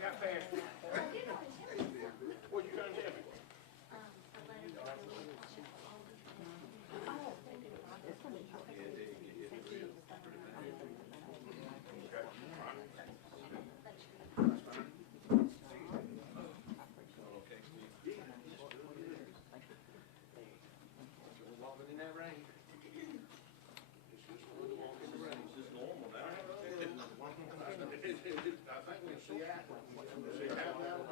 got past it. What you trying to tell me? Walking in that rain. It's just fun to walk in the rain. It's just normal now. I think we'll see that. See that now.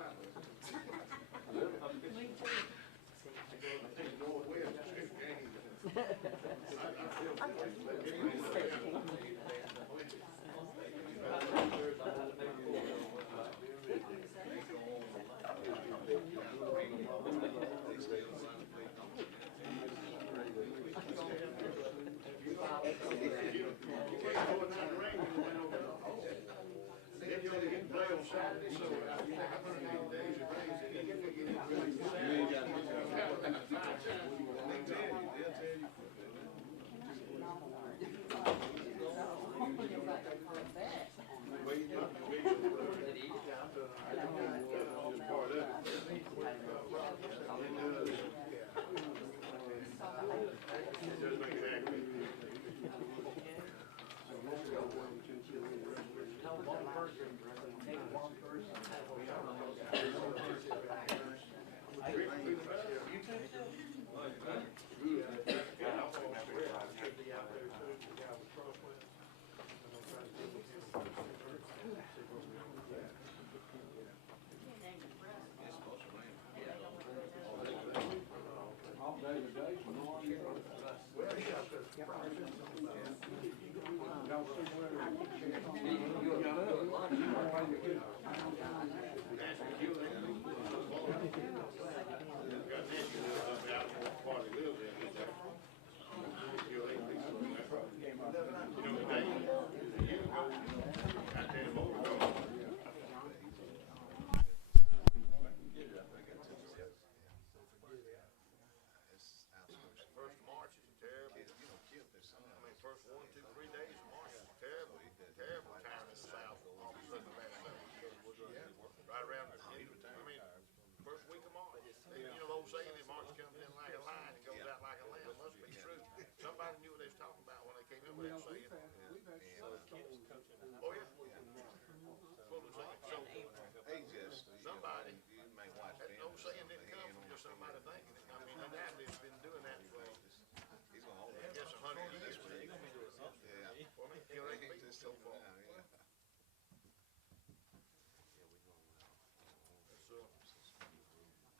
I think Northwest is 15. I feel then you only get to play on Saturday, so you think 180 days of rains, and you get to get it really Saturday. They'll tell you. Part of it. It does make it accurate.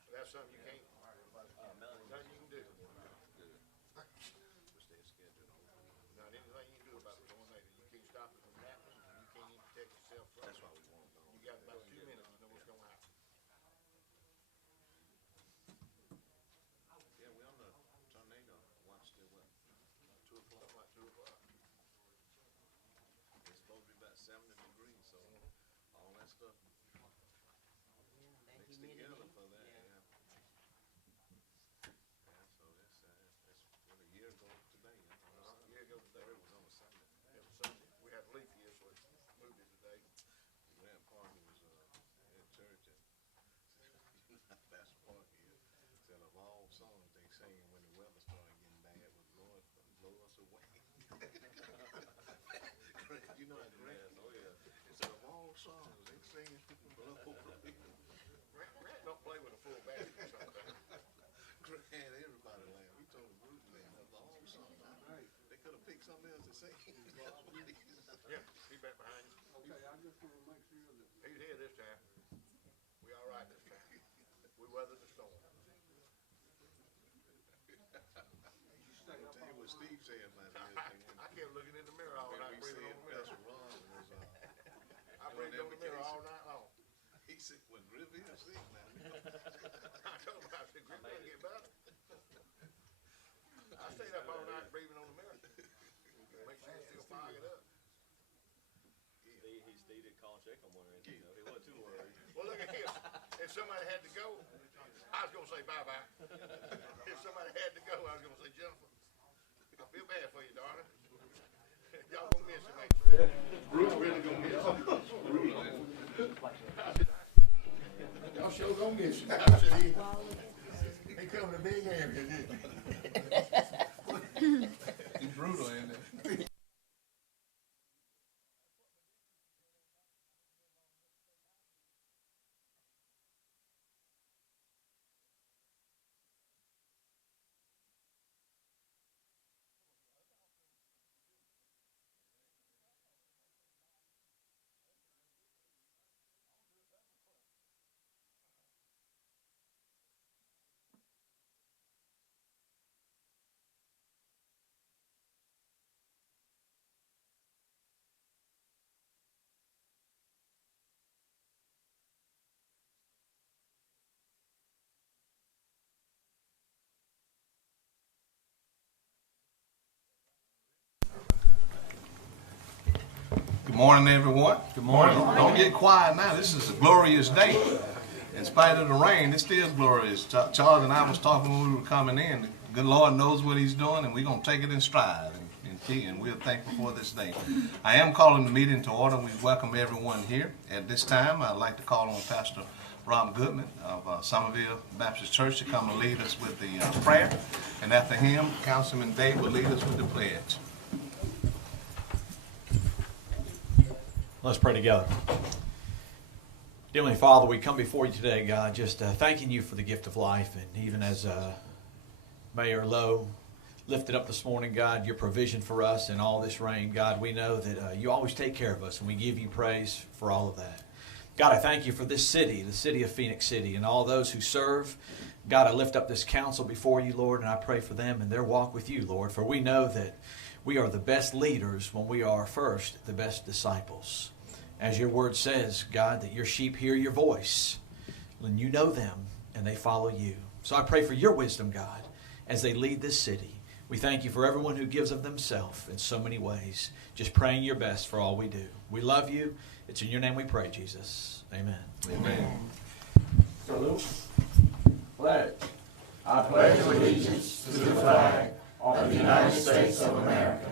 That's something you can't, nothing you can do. Not anything you can do about a tornado. You can't stop it from happening, and you can't even protect yourself from it. That's why we want to know. You got about 2 minutes to know what's going to happen. Yeah, we're on the tornado watch till what? 2 o'clock. Like 2 o'clock. It's supposed to be about 70 degrees, so all that stuff mixed together for that. Don't play with a full basket sometimes. Grant everybody laugh. We told the group man that's the whole song. They could have picked something else to sing. Yeah, be back behind you. Okay, I just want to make sure that he's here this time. We all right this time. We weathered the storm. I'll tell you what Steve said about this. I kept looking in the mirror all night, breathing on the mirror. I breathed on the mirror all night long. He said, "When Griffey is sick now." I told him, I said, "Griffey will get better." I stayed up all night breathing on the mirror. Make sure it's still fogging up. He stayed at call check on one end. He wasn't too worried. Well, look at this. If somebody had to go, I was going to say bye-bye. If somebody had to go, I was going to say, "Jennifer, I feel bad for you, darling. Y'all going to miss it, man." Bruce really going to miss it. y'all sure gonna miss you. I said, he come to big area. He's brutal, ain't it? Good morning, everyone. Good morning. Don't get quiet now. This is a glorious day. In spite of the rain, it's still glorious. Charles and I was talking when we were coming in. The good Lord knows what he's doing, and we're going to take it in stride. And we're thankful for this day. I am calling the meeting to order. We welcome everyone here. At this time, I'd like to call on Pastor Rob Goodman of Somerville Baptist Church to come and lead us with the prayer. And after him, Councilman Dave will lead us with the pledge. Let's pray together. Dear Heavenly Father, we come before you today, God, just thanking you for the gift of life. And even as Mayor Lowe lifted up this morning, God, your provision for us in all this rain, God, we know that you always take care of us, and we give you praise for all of that. God, I thank you for this city, the city of Phenix City, and all those who serve. God, I lift up this council before you, Lord, and I pray for them and their walk with you, Lord, for we know that we are the best leaders when we are first the best disciples. As your word says, God, that your sheep hear your voice, and you know them, and they follow you. So I pray for your wisdom, God, as they lead this city. We thank you for everyone who gives of themselves in so many ways, just praying your best for all we do. We love you. It's in your name we pray, Jesus. Amen. Amen. Salute. Pledge. I pledge allegiance to the flag of the United States of America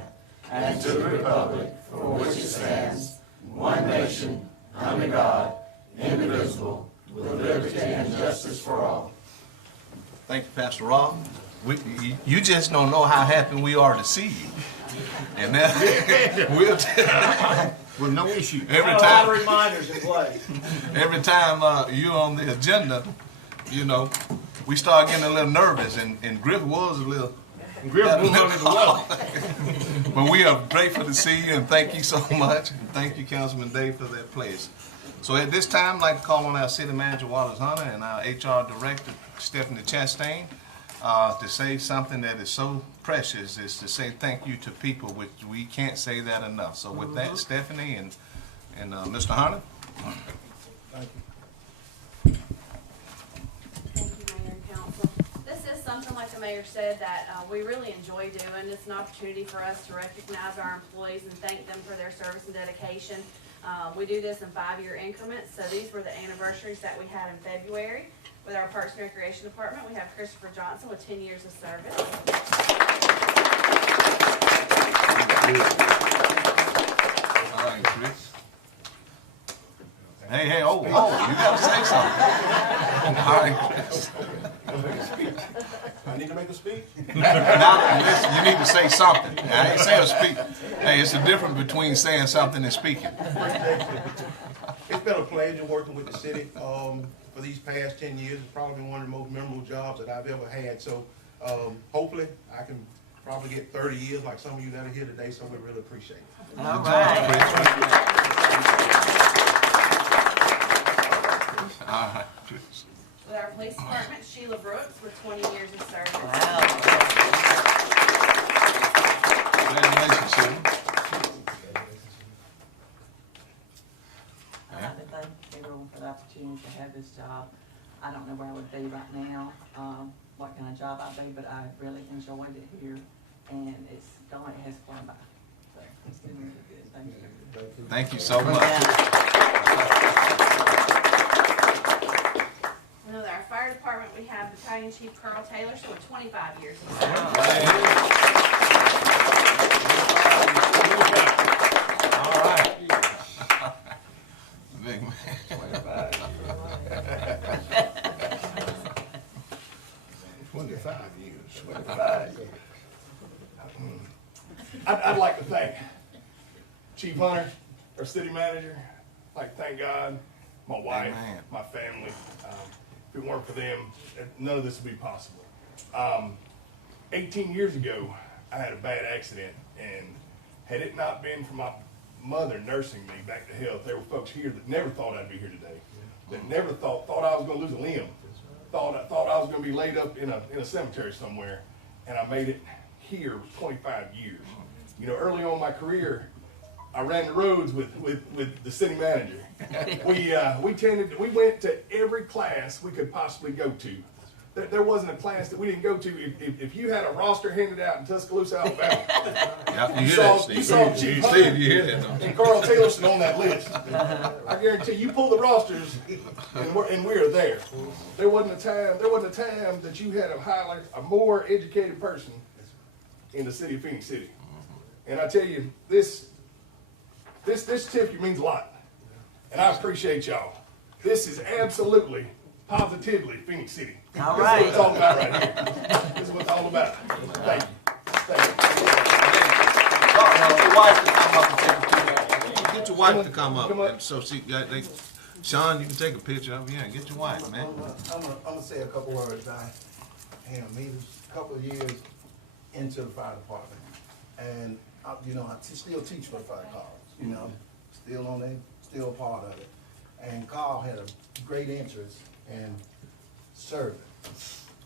and to the republic for which it stands, one nation, under God, indivisible, with liberty and justice for all. Thank you, Pastor Rob. You just don't know how happy we are to see you. And we'll With no issue. every A lot time, of reminders in play. every time you're on the agenda, you know, we start getting a little nervous, and Griff was a little. Griff was under the wall. But we are grateful to see you, and thank you so much. And thank you, Councilman Dave, for that place. So at this time, I'd like to call on our City Manager, Wallace Hunter, and our HR Director, Stephanie Chastain, to say something that is so precious, is to say thank you to people, which we can't say that enough. So with that, Stephanie and Mr. Hunter. Thank you. Thank you, Mayor and Council. This is something, like the Mayor said, that we really enjoy doing. It's an opportunity for us to recognize our employees and thank them for their service and dedication. We do this in 5-year increments, so these were the anniversaries that we had in February. With our Parks and Recreation Department, we have Christopher Johnson with 10 years of service. All right, Chris. Hey, oh, you gotta say something. All right, Chris. I need to make a speech? Now, listen, you need to say something. I ain't say a speak. Hey, it's the difference between saying something and speaking. It's been a pleasure working with the city for these past 10 years. It's probably been one of the most memorable jobs that I've ever had. So hopefully I can probably get 30 years like some of you that are here today, so we really appreciate it. All right. All right, Chris. With our Police Department, Sheila Brooks with 20 years of service. Congratulations, Sheila. I'd like to thank everyone for the opportunity to have this job. I don't know where I would be right now, what kind of job I'd be, but I really enjoyed it here, and it has flown by. So it's been really good. Thank you. Thank you so much. And with our Fire Department, we have Battalion Chief Carl Taylor with 25 years of service. All right. Big man. I'd like to thank Chief Hunter, our city manager. I'd like to thank God, my wife, my family. If it weren't for them, none of this would be possible. 18 years ago, I had a bad accident, and had it not been for my mother nursing me back to health, there were folks here that never thought I'd be here today, that never thought I was going to lose a limb, thought I was going to be laid up in a cemetery somewhere, and I made it here 25 years. You know, early on in my career, I ran the roads with the city manager. We went to every class we could possibly go to. There wasn't a class that we didn't go to. If you had a roster handed out in Tuscaloosa, Alabama, you saw Chief Hunter and Carl Taylorson on that list. I guarantee you pull the rosters, and we're there. There wasn't a time that you had a more educated person in the city of Phoenix City. And I tell you, this certificate means a lot, and I appreciate y'all. This is absolutely, positively Phoenix City. All right. This is what it's all about right here. This is what it's all about. Thank you. Get your wife to come up. And so Sean, you can take a picture of her. Yeah, get your wife, man. I'm gonna say a couple words. He was a couple of years into the fire department, and I still teach for the fire calls. Still a part of it. And Carl had a great interest in serving,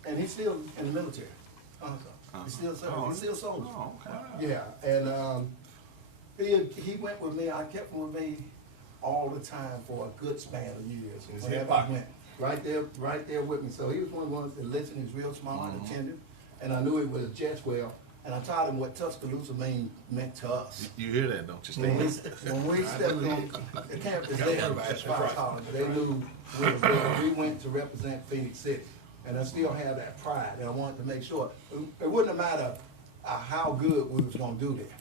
and he's still in the military. He's still serving. He's still soldier. Oh, okay. Yeah, and he went with me. I kept him with me all the time for a good span of years. Whenever I went, right there with me. So he was one of the ones that listened. He was real smart, attentive, and I knew it was just well. And I taught him what Tuscaloosa meant to us. You hear that, don't you? When we stepped on the campus there at Fire College, they knew we went to represent Phoenix City. And I still have that pride, and I wanted to make sure. It wouldn't have mattered how good we was gonna do there.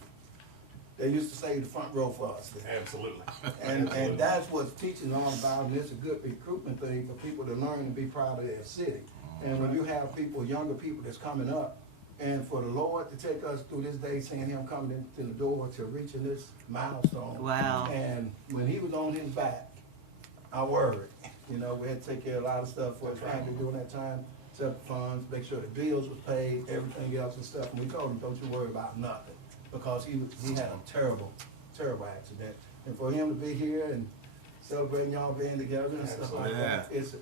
They used to save the front row for us there. Absolutely. And that's what teaching all about, and it's a good recruitment thing for people to learn and be proud of their city. And when you have people, younger people that's coming up, and for the Lord to take us through this day, seeing him coming in the door to reaching this milestone. Wow. And when he was on his back, I worried. We had to take care of a lot of stuff for his family during that time, set up funds, make sure the bills was paid, everything else and stuff. And we told him, don't you worry about nothing, because he had a terrible, terrible accident. And for him to be here and celebrating y'all being together and stuff like that, it's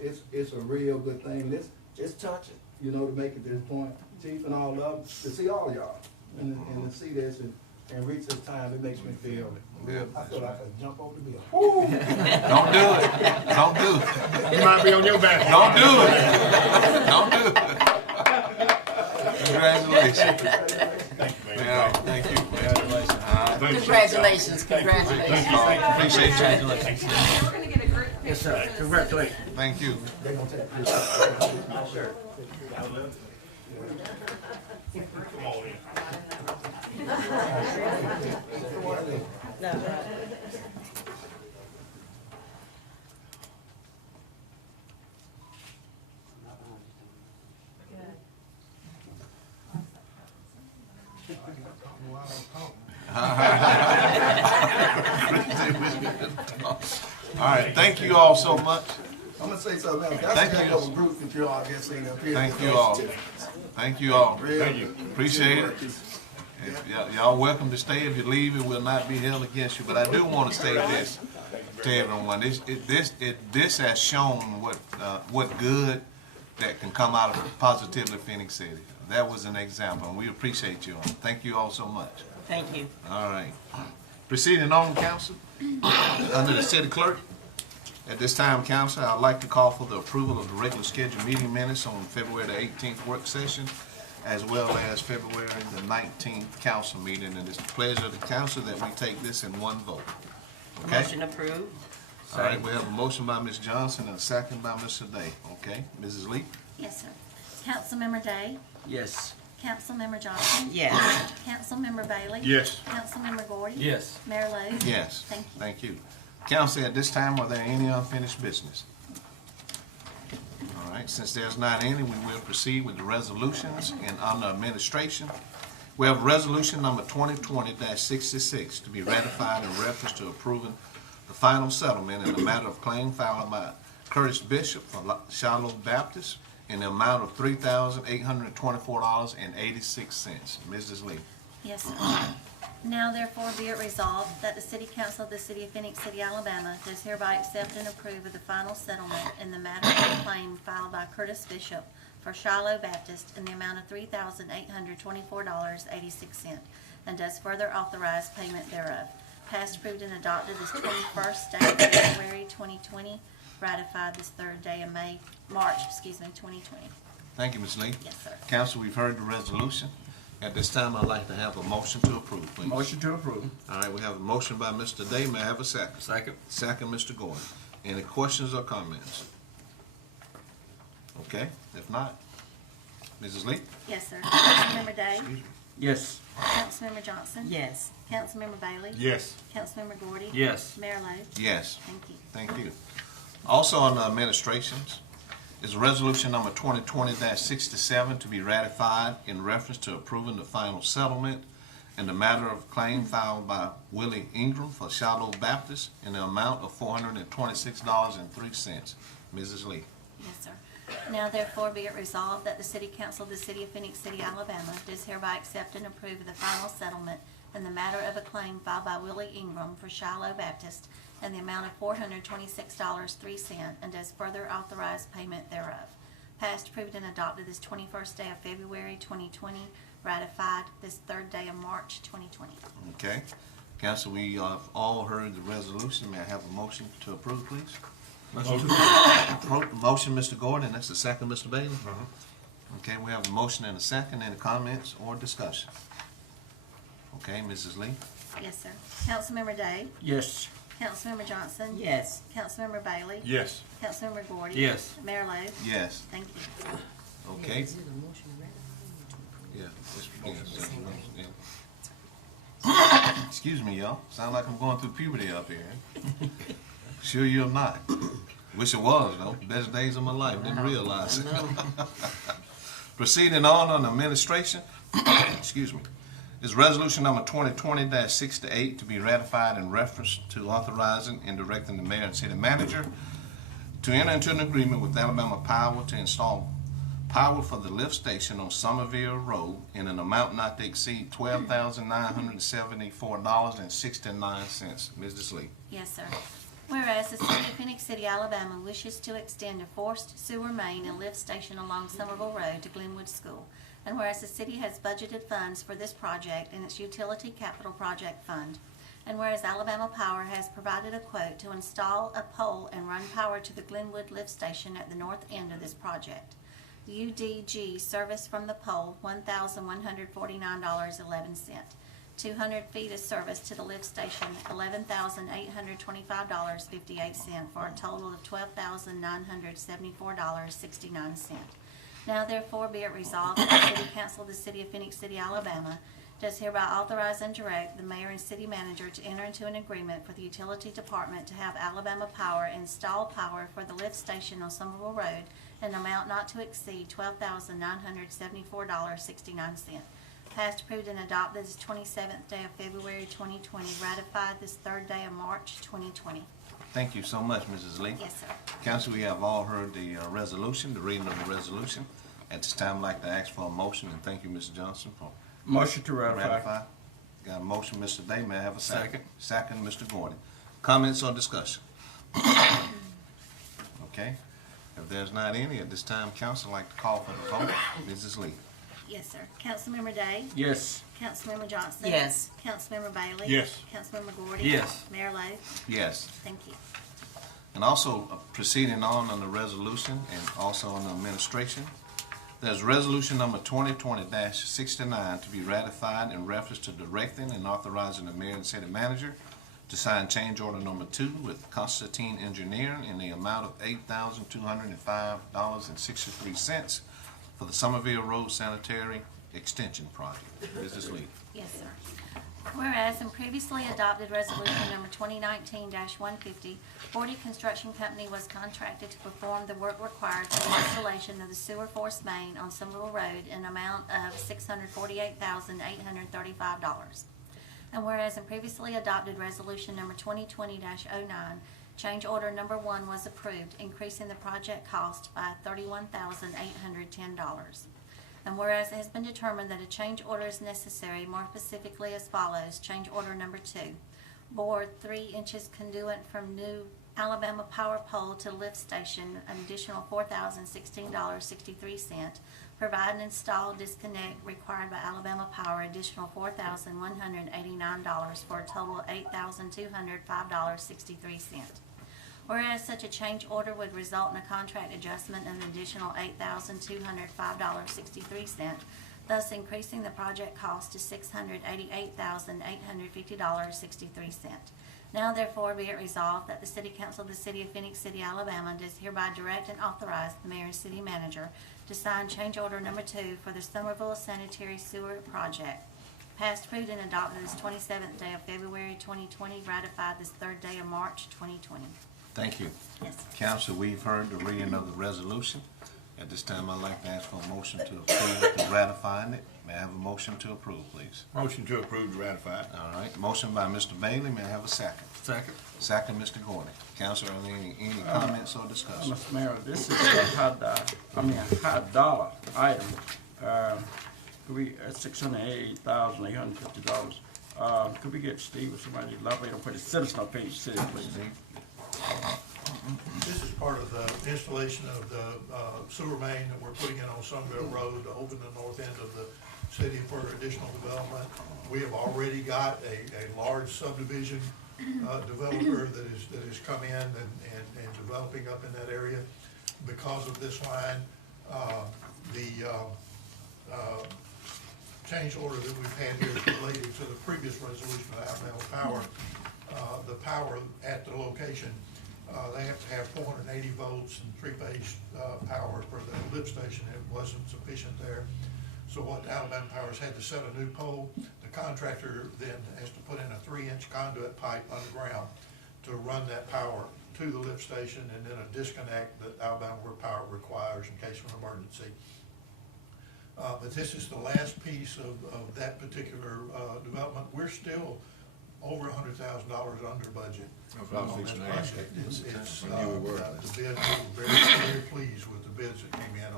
a real good thing. It's touching, to make it to this point. Chief and all of them, to see all y'all and to see this and reach this time, it makes me feel. I feel like I jump over the bill. Don't do it. Don't do it. You might be on your back. Don't do it. Don't do it. Congratulations. Thank you, man. Yeah, thank you. Congratulations. Appreciate you. We're gonna get a group picture. Yes, sir. Congratulations. Thank you. They're gonna take this. Sure. Come on in. All right, thank you all so much. I'm gonna say something else. That's a couple group that you all get seen up here. Thank you all. Thank you all. Thank you. Appreciate it. Y'all welcome to stay. If you leave, it will not be held against you. But I do want to say this to everyone: this has shown what good that can come out of positively Phoenix City. That was an example, and we appreciate you all. Thank you all so much. Thank you. All right. Proceeding on, council, under the city clerk. At this time, council, I'd like to call for the approval of the regular scheduled meeting minutes on February the 18th work session, as well as February the 19th council meeting. And it's the pleasure of the council that we take this in one vote. Okay? Motion approved. All right, we have a motion by Ms. Johnson and a second by Mr. Day. Okay, Mrs. Lee? Yes, sir. Councilmember Day? Yes. Councilmember Johnson? Yes. Councilmember Bailey? Yes. Councilmember Gordy? Yes. Mayor Lo? Yes. Thank you. Thank you. Council, at this time, are there any unfinished business? All right. right, since there's not any, we will proceed with the resolutions and under administration. We have resolution number 2020-66 to be ratified in reference to approving the final settlement in the matter of claim filed by Curtis Bishop for Shiloh Baptist in the amount of $3,824.86. Mrs. Lee. Yes, sir. Now therefore be it resolved that the City Council of the City of Phenix City, Alabama does hereby accept and approve of the final settlement in the matter of claim filed by Curtis Bishop for Shiloh Baptist in the amount of $3,824.86 and does further authorize payment thereof. Passed, approved, and adopted this 21st day of February 2020, ratified this 3rd day of March 2020. Thank you, Ms. Lee. Yes, sir. Council, we've heard the resolution. At this time, I'd like to have a motion to approve, please. Motion to approve. All right, we have a motion by Mr. Day. May I have a second? Second. Second, Mr. Gordon. Any questions or comments? Okay, if not, Mrs. Lee? Yes, sir. Councilmember Day? Yes. Councilmember Johnson? Yes. Councilmember Bailey? Yes. Councilmember Gordy? Yes. Mayor Lo? Yes. Thank you. Thank you. Also on the administrations is resolution number 2020-67 to be ratified in reference to approving the final settlement in the matter of claim filed by Willie Ingram for Shiloh Baptist in the amount of $426.03. Mrs. Lee. Yes, sir. Now therefore be it resolved that the City Council of the City of Phenix City, Alabama does hereby accept and approve of the final settlement in the matter of a claim filed by Willie Ingram for Shiloh Baptist in the amount of $426.03 and does further authorize payment thereof. Passed, approved, and adopted this 21st day of February 2020, ratified this 3rd day of March 2020. Okay. Council, we have all heard the resolution. May I have a motion to approve, please? Motion, Mr. Gordon. That's the second, Mr. Bailey. Okay, we have a motion and a second. Any comments or discussion? Okay, Mrs. Lee. Yes, sir. Councilmember Day? Yes. Councilmember Johnson? Yes. Councilmember Bailey? Yes. Councilmember Gordy? Yes. Mayor Lo? Yes. Thank you. Okay. Yeah. Excuse me, y'all. Sound like I'm going through puberty up here. Sure you're not. Wish it was, though. Best days of my life. Didn't realize it. Proceeding on administration. Excuse me. Is resolution number 2020-68 to be ratified in reference to authorizing and directing the mayor and city manager to enter into an agreement with Alabama Power to install power for the lift station on Somerville Road in an amount not to exceed $12,974.69. Mrs. Lee. Yes, sir. Whereas the City of Phenix City, Alabama wishes to extend a forced sewer main and lift station along Somerville Road to Glenwood School. And whereas the city has budgeted funds for this project in its Utility Capital Project Fund. And whereas Alabama Power has provided a quote to install a pole and run power to the Glenwood lift station at the north end of this project. UDG service from the pole, $1,149.11. 200 feet of service to the lift station, $11,825.58 for a total of $12,974.69. Now therefore be it resolved that the City Council of the City of Phenix City, Alabama does hereby authorize and direct the mayor and city manager to enter into an agreement for the utility department to have Alabama Power install power for the lift station on Somerville Road in an amount not to exceed $12,974.69. Passed, approved, and adopted this 27th day of February 2020, ratified this 3rd day of March 2020. Thank you so much, Mrs. Lee. Yes, sir. Council, we have all heard the resolution, the reading of the resolution. At this time, I'd like to ask for a motion, and thank you, Mr. Johnson, for Motion to ratify. ratify. Got a motion, Mr. Day. May I have a second? Second, Mr. Gordon. Comments or discussion? Okay. If there's not any, at this time, council, I'd like to call for the vote. Mrs. Lee. Yes, sir. Councilmember Day? Yes. Councilmember Johnson? Yes. Councilmember Bailey? Yes. Councilmember Gordy? Yes. Mayor Lo? Yes. Thank you. And also, proceeding on the resolution and also on the administration, there's resolution number 2020-69 to be ratified in reference to directing and authorizing the mayor and city manager to sign change order number 2 with Constantine Engineering in the amount of $8,205.63 for the Somerville Road Sanitary extension project. Mrs. Lee. Yes, sir. Whereas in previously adopted resolution number 2019-150, Forty Construction Company was contracted to perform the work required for the installation of the sewer force main on Somerville Road in an amount of $648,835. And whereas in previously adopted resolution number 2020-09, change order number 1 was approved, increasing the project cost by $31,810. And whereas it has been determined that a change order is necessary, more specifically as follows. Change order number 2. Bore 3 inches conduit from new Alabama power pole to lift station, an additional $4,016.63. Provide and install disconnect required by Alabama Power, additional $4,189 for a total of $8,205.63. Whereas such a change order would result in a contract adjustment of an additional $8,205.63, thus increasing the project cost to $688,850.63. Now therefore be it resolved that the City Council of the City of Phenix City, Alabama does hereby direct and authorize the Mayor and City Manager to sign change order number 2 for the Somerville Sanitary Sewer Project. Passed, approved, and adopted this 27th day of February 2020, ratified this 3rd day of March 2020. Thank you. Yes. Council, we've heard the reading of the resolution. At this time, I'd like to ask for a motion to approve it and ratifying it. May I have a motion to approve, please? Motion to approve to ratify. All right, motion by Mr. Bailey. May I have a second? Second. Second, Mr. Gordon. Council, are there any comments or discussion? Mr. Mayor, this is a high dollar item. Could we, at $688,850, could we get Steve or somebody to elaborate on for the citizen of Phoenix City, please? This is part of the installation of the sewer main that we're putting in on Somerville Road to open the north end of the city for additional development. We have already got a large subdivision developer that has come in and developing up in that area. Because of this line, the change order that we've had here is related to the previous resolution of Alabama Power. The power at the location, they have to have 480 volts and three-phase power for the lift station. It wasn't sufficient there. So what Alabama Power has had to set a new pole. The contractor then has to put in a 3-inch conduit pipe underground to run that power to the lift station, and then a disconnect that Alabama Power requires in case of an emergency. But this is the last piece of that particular development. We're still over $100,000 under budget on this project. The bids, we were very pleased with the bids that came in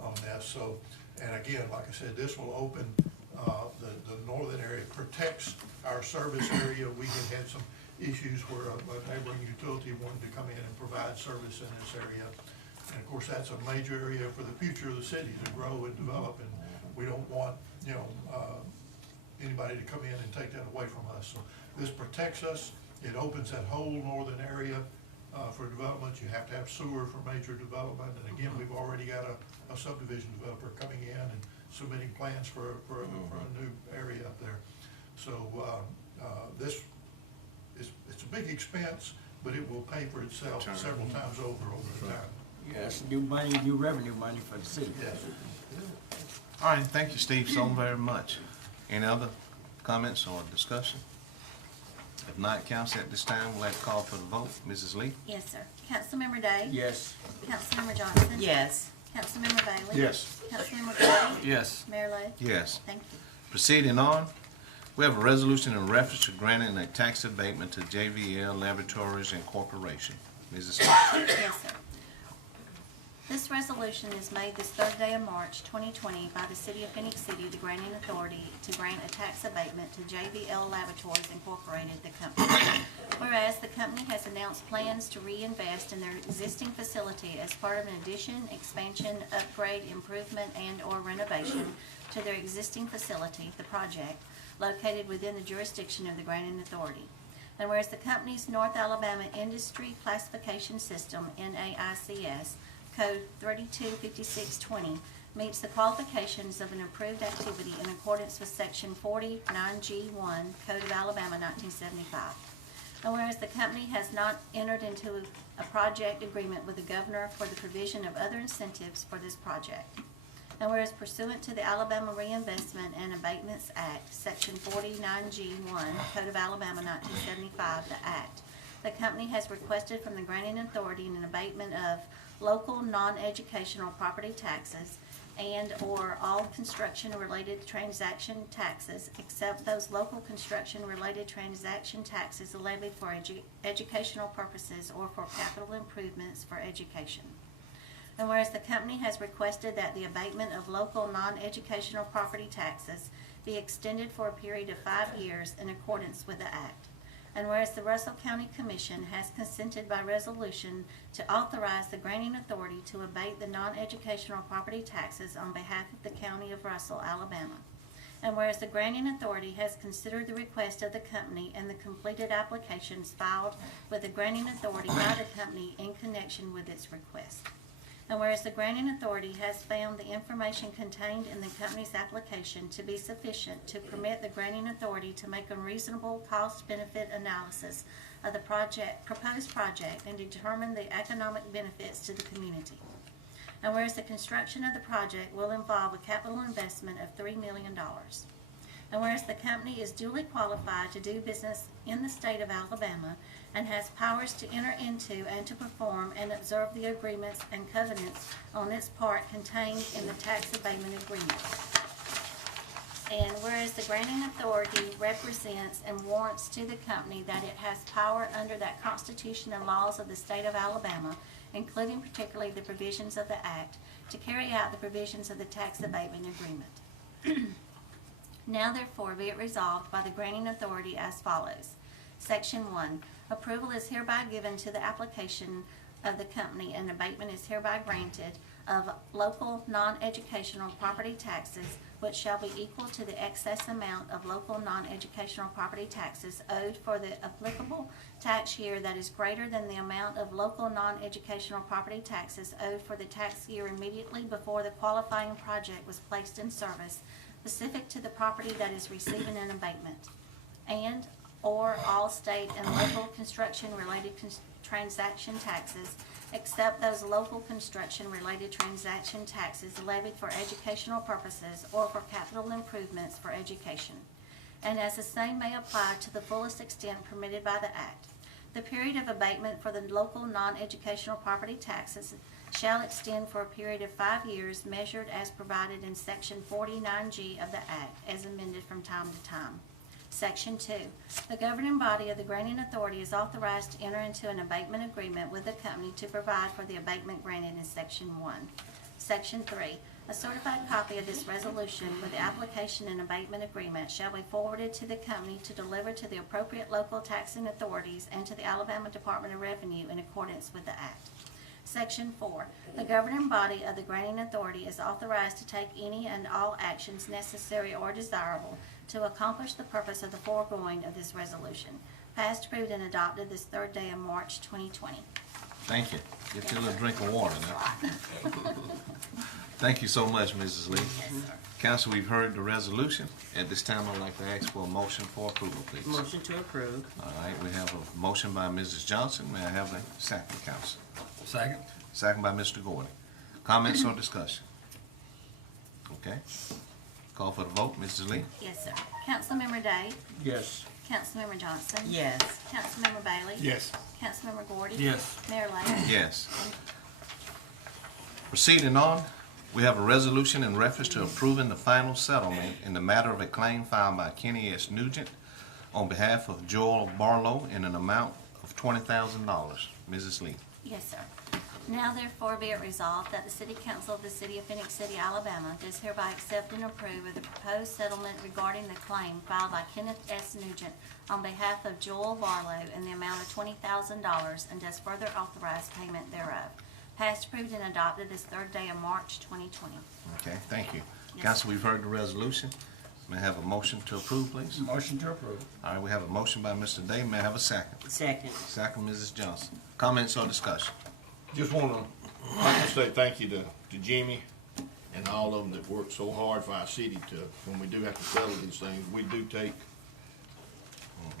on that. So, and again, like I said, this will open the northern area, protects our service area. We had some issues where a neighboring utility wanted to come in and provide service in this area. And of course, that's a major area for the future of the city to grow and develop, and we don't want, anybody to come in and take that away from us. So this protects us. It opens that whole northern area for development. You have to have sewer for major development. And again, we've already got a subdivision developer coming in and submitting plans for a new area up there. So it's a big expense, but it will pay for itself several times over the time. Yes, new money, new revenue money for the city. Yes. All right, thank you, Steve, so very much. Any other comments or discussion? If not, council, at this time, we'll have to call for the vote. Mrs. Lee? Yes, sir. Councilmember Day? Yes. Councilmember Johnson? Yes. Councilmember Bailey? Yes. Councilmember Gordon? Yes. Mayor Lo? Yes. Thank you. Proceeding on, we have a resolution in reference to granting a tax abatement to JVL Laboratories Incorporation. Mrs. Lee? Yes, sir. This resolution is made this 3rd day of March 2020 by the City of Phoenix City, the granting authority to grant a tax abatement to JVL Laboratories Incorporated, the company. Whereas the company has announced plans to reinvest in their existing facility as part of an addition, expansion, upgrade, improvement, and/or renovation to their existing facility, the project, located within the jurisdiction of the granting authority. And whereas the company's North Alabama Industry Classification System, NAICS, Code 325620, meets the qualifications of an approved activity in accordance with Section 49G1, Code of Alabama 1975. And whereas the company has not entered into a project agreement with the governor for the provision of other incentives for this project. And whereas pursuant to the Alabama Reinvestment and Abatements Act, Section 49G1, Code of Alabama 1975, the Act, the company has requested from the granting authority an abatement of local non-educational property taxes and/or all construction-related transaction taxes except those local construction-related transaction taxes levied for educational purposes or for capital improvements for education. And whereas the company has requested that the abatement of local non-educational property taxes be extended for a period of 5 years in accordance with the Act. And whereas the Russell County Commission has consented by resolution to authorize the granting authority to abate the non-educational property taxes on behalf of the County of Russell, Alabama. And whereas the granting authority has considered the request of the company and the completed applications filed with the granting authority by the company in connection with its request. And whereas the granting authority has found the information contained in the company's application to be sufficient to permit the granting authority to make a reasonable cost-benefit analysis of the proposed project and determine the economic benefits to the community. And whereas the construction of the project will involve a capital investment of $3 million. And whereas the company is duly qualified to do business in the state of Alabama and has powers to enter into and to perform and observe the agreements and covenants on its part contained in the tax abatement agreement. And whereas the granting authority represents and warrants to the company that it has power under that Constitution and laws of the state of Alabama, including particularly the provisions of the Act, to carry out the provisions of the tax abatement agreement. Now therefore be it resolved by the granting authority as follows. Section 1. Approval is hereby given to the application of the company and abatement is hereby granted of local non-educational property taxes which shall be equal to the excess amount of local non-educational property taxes owed for the applicable tax year that is greater than the amount of local non-educational property taxes owed for the tax year immediately before the qualifying project was placed in service, specific to the property that is receiving an abatement, and or all state and local construction-related transaction taxes, except those local construction-related transaction taxes levied for educational purposes or for capital improvements for education, and as the same may apply to the fullest extent permitted by the Act. The period of abatement for the local non-educational property taxes shall extend for a period of 5 years measured as provided in Section 49G of the Act, as amended from time to time. Section 2. The governing body of the granting authority is authorized to enter into an abatement agreement with the company to provide for the abatement granted in Section 1. Section 3. A certified copy of this resolution with the application and abatement agreement shall be forwarded to the company to deliver to the appropriate local taxing authorities and to the Alabama Department of Revenue in accordance with the Act. Section 4. The governing body of the granting authority is authorized to take any and all actions necessary or desirable to accomplish the purpose of the foregoing of this resolution. Passed, approved, and adopted this 3rd day of March 2020. Thank you. Get you a little drink of water now. Thank you so much, Mrs. Lee. Yes, sir. Council, we've heard the resolution. At this time, I'd like to ask for a motion for approval, please. Motion to approve. All right, we have a motion by Mrs. Johnson. May I have a second, Council? Second. Second by Mr. Gordon. Comments or discussion? Okay. Call for the vote. Mrs. Lee? Yes, sir. Councilmember Day? Yes. Councilmember Johnson? Yes. Councilmember Bailey? Yes. Councilmember Gordy? Yes. Mayor Lane? Yes. Proceeding on, we have a resolution in reference to approving the final settlement in the matter of a claim filed by Kenny S. Nugent on behalf of Joel Barlow in an amount of $20,000. Mrs. Lee. Yes, sir. Now therefore be it resolved that the City Council of the City of Phenix City, Alabama does hereby accept and approve of the proposed settlement regarding the claim filed by Kenneth S. Nugent on behalf of Joel Barlow in the amount of $20,000 and does further authorize payment thereof. Passed, approved, and adopted this 3rd day of March 2020. Okay, thank you. Yes. Council, we've heard the resolution. May I have a motion to approve, please? Motion to approve. All right, we have a motion by Mr. Day. May I have a second? Second. Second, Mrs. Johnson. Comments or discussion? Just want to say thank you to Jimmy and all of them that work so hard for our city to, when we do have to settle these things, we do take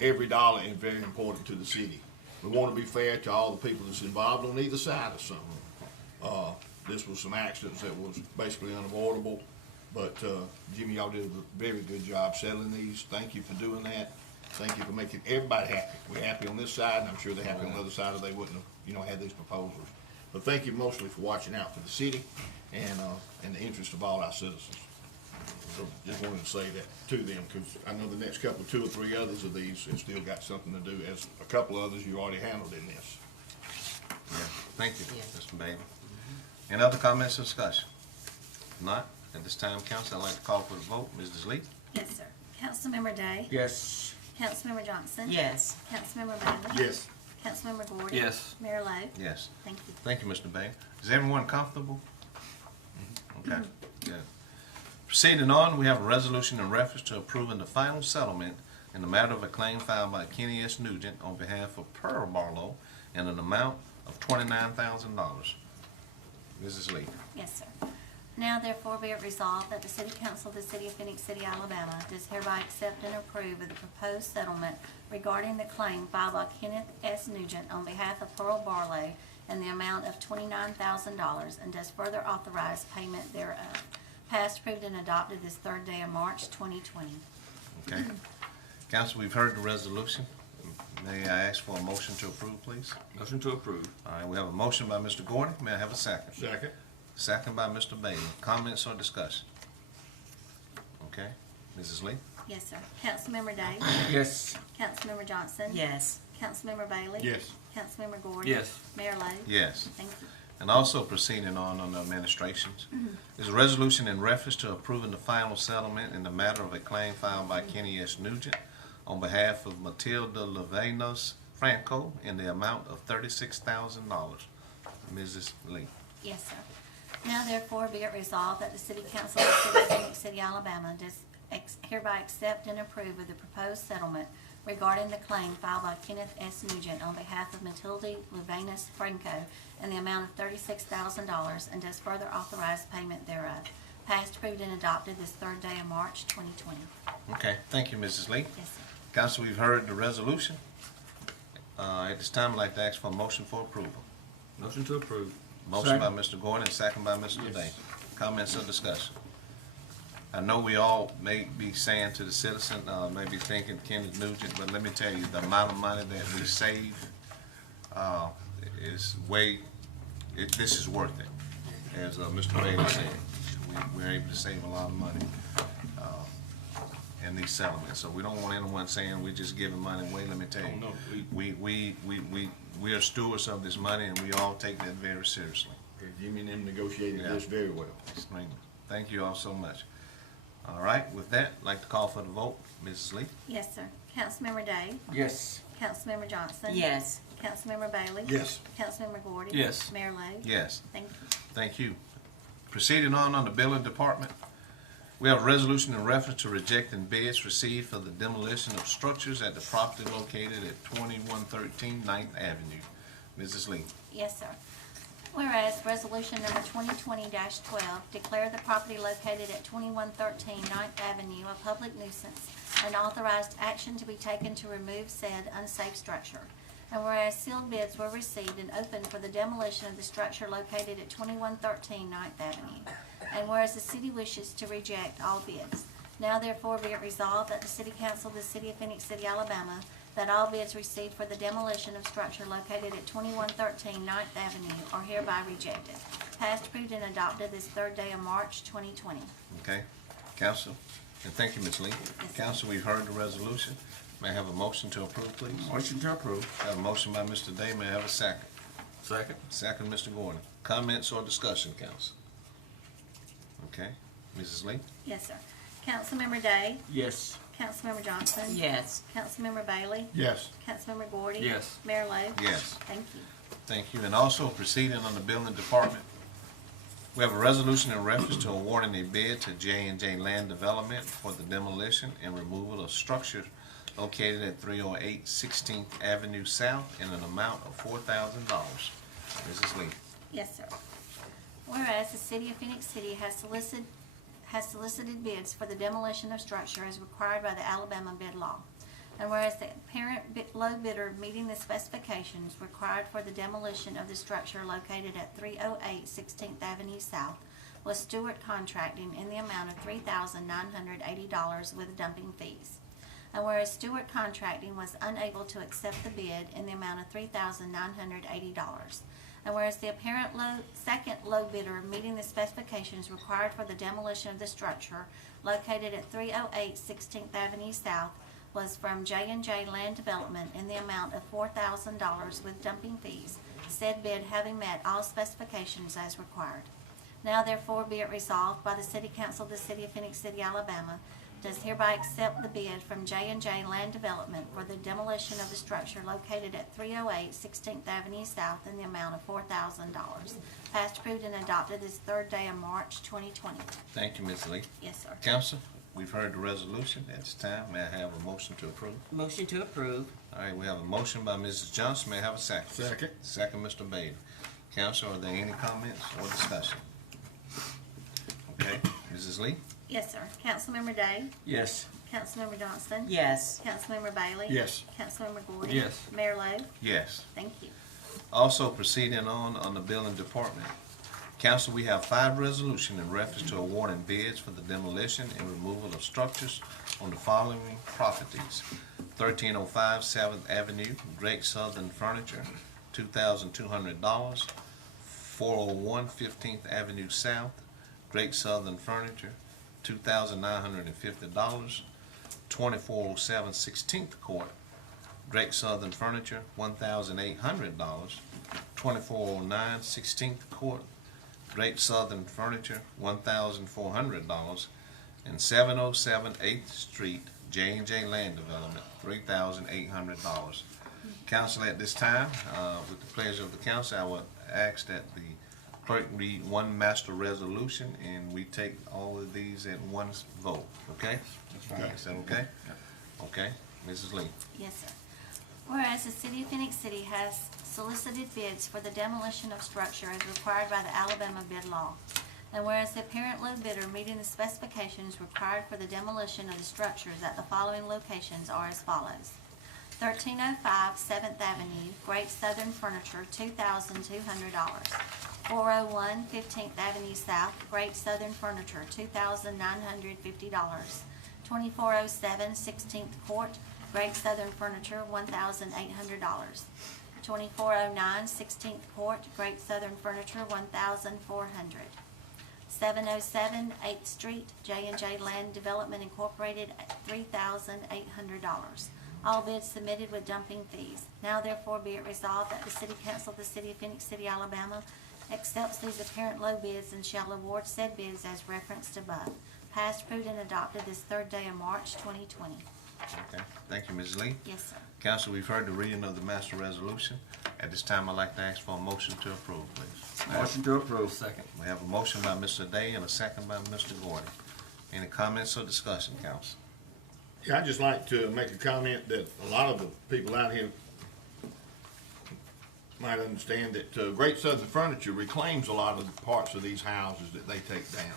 every dollar and very important to the city. We want to be fair to all the people that's involved on either side of something. this was some accidents that was basically unavoidable. But, Jimmy, y'all did a very good job settling these. Thank you for doing that. Thank you for making everybody happy. We're happy on this side, and I'm sure they're happy on the other side, or they wouldn't have, had these proposals. But thank you mostly for watching out for the city and in the interest of all our citizens. So just wanted to say that to them, because I know the next couple, 2 or 3 others of these have still got something to do, as a couple others you already handled in this. Yeah, thank you, Mr. Bailey. Any other comments or discussion? If not, at this time, council, I'd like to call for the vote. Mrs. Lee? Yes, sir. Councilmember Day? Yes. Councilmember Johnson? Yes. Councilmember Bailey? Yes. Councilmember Gordon? Yes. Mayor Lo? Yes. Thank you. Thank you, Mr. Bailey. Is everyone comfortable? Okay, good. Proceeding on, we have a resolution in reference to approving the final settlement in the matter of a claim filed by Kenny S. Nugent on behalf of Pearl Barlow in an amount of $29,000. Mrs. Lee. Yes, sir. Now therefore be it resolved that the City Council of the City of Phenix City, Alabama does hereby accept and approve of the proposed settlement regarding the claim filed by Kenneth S. Nugent on behalf of Pearl Barlow in the amount of $29,000 and does further authorize payment thereof. Passed, approved, and adopted this 3rd day of March 2020. Okay. Council, we've heard the resolution. May I ask for a motion to approve, please? Motion to approve. All right, we have a motion by Mr. Gordon. May I have a second? Second. Second by Mr. Bailey. Comments or discussion? Okay. Mrs. Lee? Yes, sir. Councilmember Day? Yes. Councilmember Johnson? Yes. Councilmember Bailey? Yes. Councilmember Gordon? Yes. Mayor Lo? Yes. Thank you. And also proceeding on the administrations, is a resolution in reference to approving the final settlement in the matter of a claim filed by Kenny S. Nugent on behalf of Matilda Levanos Franco in the amount of $36,000. Mrs. Lee. Yes, sir. Now therefore be it resolved that the City Council of the City of Phenix City, Alabama does hereby accept and approve of the proposed settlement regarding the claim filed by Kenneth S. Nugent on behalf of Matilda Levanos Franco in the amount of $36,000 and does further authorize payment thereof. Passed, approved, and adopted this 3rd day of March 2020. Okay, thank you, Mrs. Lee. Yes, sir. Council, we've heard the resolution. At this time, I'd like to ask for a motion for approval. Motion to approve. Motion by Mr. Gordon, second by Mr. Day. Comments or discussion? I know we all may be saying to the citizen, may be thinking Kenneth Nugent, but let me tell you, the amount of money that we save is this is worth it. As Mr. Bailey said, we're able to save a lot of money in these settlements. So we don't want anyone saying we're just giving money away. Let me tell you, we are stewards of this money, and we all take that very seriously. Jimmy and them negotiated this very well. Extremely. Thank you all so much. All right, with that, I'd like to call for the vote. Mrs. Lee? Yes, sir. Councilmember Day? Yes. Councilmember Johnson? Yes. Councilmember Bailey? Yes. Councilmember Gordon? Yes. Mayor Lo? Yes. Thank you. Thank you. Proceeding on the building department, we have a resolution in reference to rejecting bids received for the demolition of structures at the property located at 2113 9th Avenue. Mrs. Lee. Yes, sir. Whereas resolution number 2020-12 declare the property located at 2113 9th Avenue a public nuisance and authorized action to be taken to remove said unsafe structure. And whereas sealed bids were received and opened for the demolition of the structure located at 2113 9th Avenue. And whereas the city wishes to reject all bids. Now therefore be it resolved that the City Council of the City of Phenix City, Alabama, that all bids received for the demolition of structure located at 2113 9th Avenue are hereby rejected. Passed, approved, and adopted this 3rd day of March 2020. Okay. Council, and thank you, Ms. Lee. Yes, Council, we've heard the resolution. May I have a motion to approve, please? Motion to approve. I have a motion by Mr. Day. May I have a second? Second. Second, Mr. Gordon. Comments or discussion, council? Okay. Mrs. Lee? Yes, sir. Councilmember Day? Yes. Councilmember Johnson? Yes. Councilmember Bailey? Yes. Councilmember Gordon? Yes. Mayor Lo? Yes. Thank you. Thank you. And also proceeding on the building department, we have a resolution in reference to awarding a bid to J&J Land Development for the demolition and removal of structures located at 308 16th Avenue South in an amount of $4,000. Mrs. Lee. Yes, sir. Whereas the City of Phenix City has solicited bids for the demolition of structure as required by the Alabama bid law. And whereas the low bidder meeting the specifications required for the demolition of the structure located at 308 16th Avenue South was Stewart Contracting in the amount of $3,980 with dumping fees. And whereas Stewart Contracting was unable to accept the bid in the amount of $3,980. And whereas the apparent second low bidder meeting the specifications required for the demolition of the structure located at 308 16th Avenue South was from J&J Land Development in the amount of $4,000 with dumping fees, said bid having met all specifications as required. Now therefore be it resolved by the City Council of the City of Phenix City, Alabama, does hereby accept the bid from J&J Land Development for the demolition of the structure located at 308 16th Avenue South in the amount of $4,000. Passed, approved, and adopted this third day of March 2020. Thank you, Ms. Lee. Yes, sir. Council, we've heard the resolution. At this time, may I have a motion to approve? Motion to approve. All right, we have a motion by Mrs. Johnson. May I have a second? Second. Second, Mr. Bailey. Council, are there any comments or discussion? Okay, Mrs. Lee? Yes, sir. Councilmember Day? Yes. Councilmember Johnston? Yes. Councilmember Bailey? Yes. Councilmember Gordon? Yes. Mayor Lo? Yes. Thank you. Also proceeding on the building department. Council, we have 5 resolutions in reference to awarding bids for the demolition and removal of structures on the following properties: 1305 7th Avenue, Great Southern Furniture, $2,200. 401 15th Avenue South, Great Southern Furniture, $2,950. 2407 16th Court, Great Southern Furniture, $1,800. 2409 16th Court, Great Southern Furniture, $1,400. And 707 8th Street, J&J Land Development, $3,800. Council, at this time, with the pleasure of the council, I would ask that the clerk read one master resolution, and we take all of these at one vote, okay? That's right. Is that okay? Okay, Mrs. Lee. Yes, sir. Whereas the City of Phoenix City has solicited bids for the demolition of structure as required by the Alabama bid law. And whereas the apparent low bidder meeting the specifications required for the demolition of the structures at the following locations are as follows: 1305 7th Avenue, Great Southern Furniture, $2,200. 401 15th Avenue South, Great Southern Furniture, $2,950. 2407 16th Court, Great Southern Furniture, $1,800. 2409 16th Court, Great Southern Furniture, $1,400. 707 8th Street, J&J Land Development Incorporated, $3,800. All bids submitted with dumping fees. Now therefore be it resolved that the City Council of the City of Phoenix City, Alabama accepts these apparent low bids and shall award said bids as referenced above. Passed, approved, and adopted this third day of March 2020. Okay, thank you, Mrs. Lee. Yes, sir. Council, we've heard the reading of the master resolution. At this time, I'd like to ask for a motion to approve, please. Motion to approve. Second. We have a motion by Mr. Day and a second by Mr. Gordon. Any comments or discussion, council? Yeah, I'd just like to make a comment that a lot of the people out here might understand that Great Southern Furniture reclaims a lot of the parts of these houses that they take down.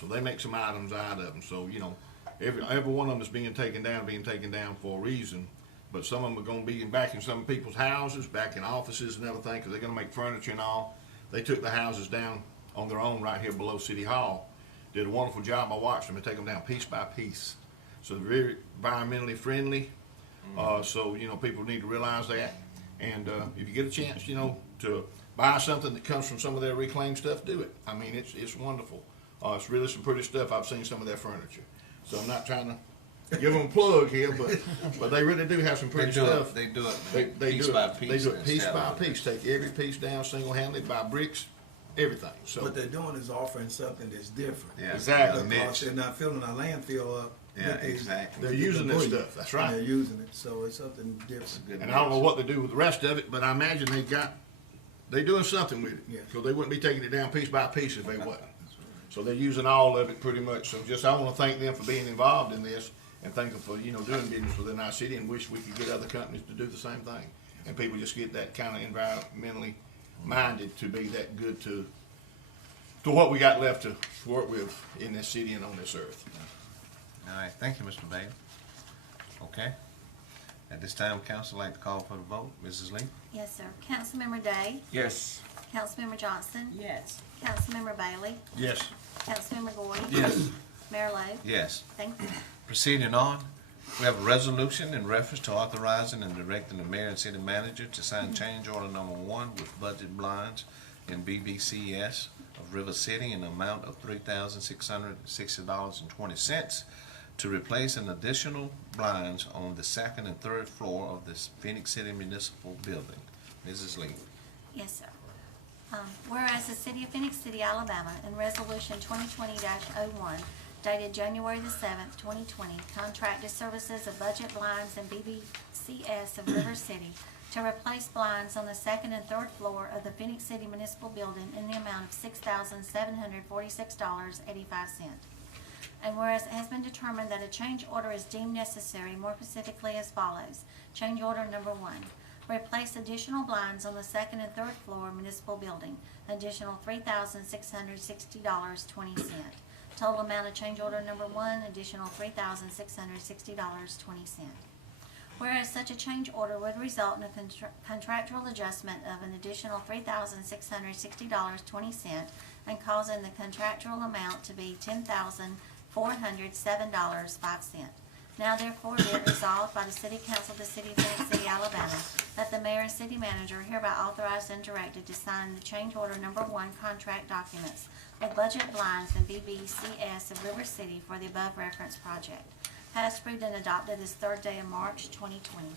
So they make some items out of them. So, you know, every one of them is being taken down for a reason. But some of them are going to be back in some people's houses, back in offices and everything, because they're going to make furniture and all. They took the houses down on their own right here below City Hall. Did a wonderful job. I watched them and take them down piece by piece. So they're very environmentally friendly. So, you know, people need to realize that. And if you get a chance, you know, to buy something that comes from some of their reclaimed stuff, do it. I mean, it's wonderful. It's really some pretty stuff. I've seen some of their furniture. So I'm not trying to give them a plug here, but they really do have some pretty stuff. They do it They piece do by it. piece. They do it piece by piece. Take every piece down single-handedly, buy bricks, everything. So What they're doing is offering something that's different. Yeah, exactly. Because they're not filling our landfill up. Yeah, with these- exactly. with They're the using this debris. stuff. That's right. And they're using it, so it's something different. And I don't know what they do with the rest of it, but I imagine they're doing something with it. Yeah. Because they wouldn't be taking it down piece by piece if they wasn't. So they're using all of it pretty much. So I want to thank them for being involved in this and thank them for, you know, doing business within our city, and wish we could get other companies to do the same thing. And people just get that kind of environmentally minded to be that good to what we got left to work with in this city and on this earth. All right, thank you, Mr. Bailey. Okay. At this time, council like to call for the vote. Mrs. Lee? Yes, sir. Councilmember Day? Yes. Councilmember Johnson? Yes. Councilmember Bailey? Yes. Councilmember Gordy? Yes. Mayor Lo? Yes. Thank you. Proceeding on, we have a resolution in reference to authorizing and directing the mayor and city manager to sign change order number 1 with budget blinds in BBCS of River City in the amount of $3,660.20 to replace an additional blinds on the second and third floor of this Phenix City Municipal Building. Mrs. Lee. Yes, sir. Whereas the City of Phenix City, Alabama, in Resolution 2020-01, dated January the 7th, 2020, contracted services of budget blinds and BBCS of River City to replace blinds on the second and third floor of the Phenix City Municipal Building in the amount of $6,746.85. And whereas it has been determined that a change order is deemed necessary, more specifically as follows. Change order number 1. Replace additional blinds on the second and third floor municipal building, additional $3,660.20. Total amount of change order number 1, additional $3,660.20. Whereas such a change order would result in a contractual adjustment of an additional $3,660.20 and causing the contractual amount to be $10,407.05. Now therefore be it resolved by the City Council of the City of Phenix City, Alabama, that the mayor and city manager are hereby authorized and directed to sign the change order number 1 contract documents with budget blinds and BBCS of River City for the above referenced project. Passed, approved, and adopted this 3rd day of March 2020.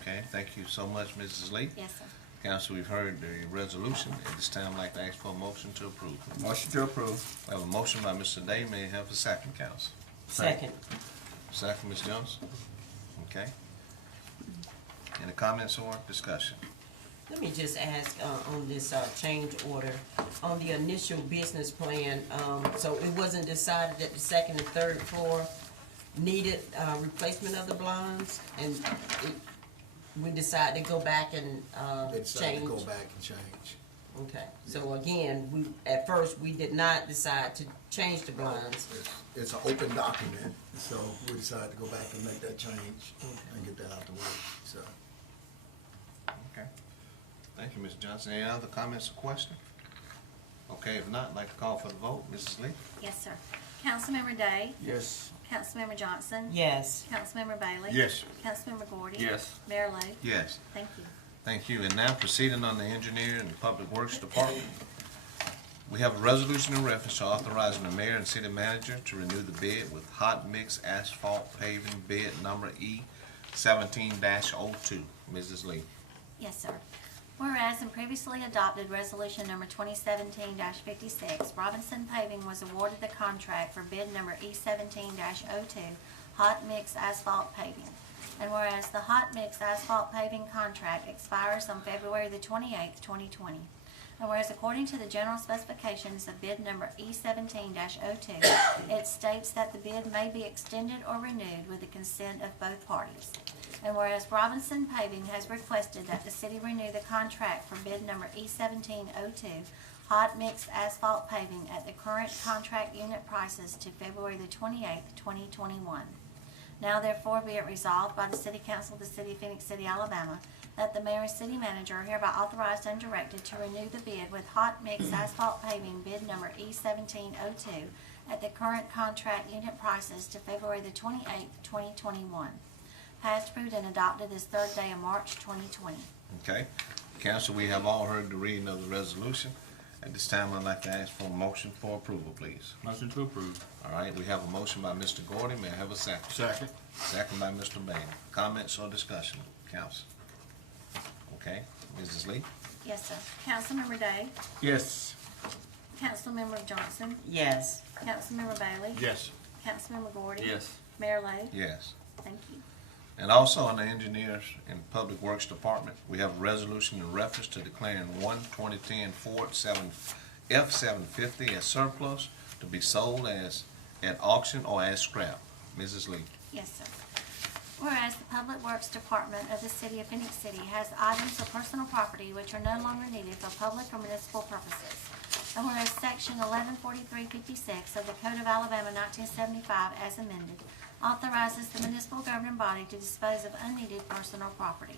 Okay, thank you so much, Mrs. Lee. Yes, sir. Council, we've heard the resolution. At this time, I'd like to ask for a motion to approve. Motion to approve. I have a motion by Mr. Day. May I have a second, council? Second. Second, Ms. Jones? Okay. Any comments or discussion? Let me just ask, on this, change order, on the initial business plan, so it wasn't decided that the second and third floor needed, replacement of the blinds, and we decided to go back and, They decided to change? go back and change. Okay, so again, at first, we did not decide to change the blinds. It's an open document, so we decided to go back and make that change and get that out the way, so. Okay. Thank you, Ms. Johnson. Any other comments or questions? Okay, if not, I'd like to call for the vote. Mrs. Lee? Yes, sir. Councilmember Day? Yes. Councilmember Johnson? Yes. Councilmember Bailey? Yes. Councilmember Gordy? Yes. Mayor Lo? Yes. Thank you. Thank you. And now proceeding on the Engineer and Public Works Department. We have a resolution in reference to authorizing the mayor and city manager to renew the bid with hot mix asphalt paving bid number E17-02. Mrs. Lee. Yes, sir. Whereas in previously adopted resolution number 2017-56, Robinson Paving was awarded the contract for bid number E17-02, hot mix asphalt paving. And whereas the hot mix asphalt paving contract expires on February the 28th, 2020. And whereas according to the general specifications of bid number E17-02, it states that the bid may be extended or renewed with the consent of both parties. And whereas Robinson Paving has requested that the city renew the contract for bid number E17-02, hot mix asphalt paving at the current contract unit prices to February the 28th, 2021. Now therefore be it resolved by the City Council of the City of Phenix City, Alabama, that the mayor and city manager are hereby authorized and directed to renew the bid with hot mix asphalt paving bid number E17-02 at the current contract unit prices to February the 28th, 2021. Passed, approved, and adopted this 3rd day of March 2020. Okay. Council, we have all heard the reading of the resolution. At this time, I'd like to ask for a motion for approval, please. Motion to approve. All right, we have a motion by Mr. Gordy. May I have a second? Second. Second by Mr. Bailey. Comments or discussion, council? Okay, Mrs. Lee? Yes, sir. Councilmember Day? Yes. Councilmember Johnson? Yes. Councilmember Bailey? Yes. Councilmember Gordy? Yes. Mayor Lo? Yes. Thank you. And also in the Engineers and Public Works Department, we have a resolution in reference to declaring 2010 Ford F-750 as surplus to be sold as at auction or as scrap. Mrs. Lee. Yes, sir. Whereas the Public Works Department of the City of Phenix City has items of personal property which are no longer needed for public or municipal purposes. And whereas Section 114356 of the Code of Alabama 1975 as amended authorizes the municipal governing body to dispose of unneeded personal property.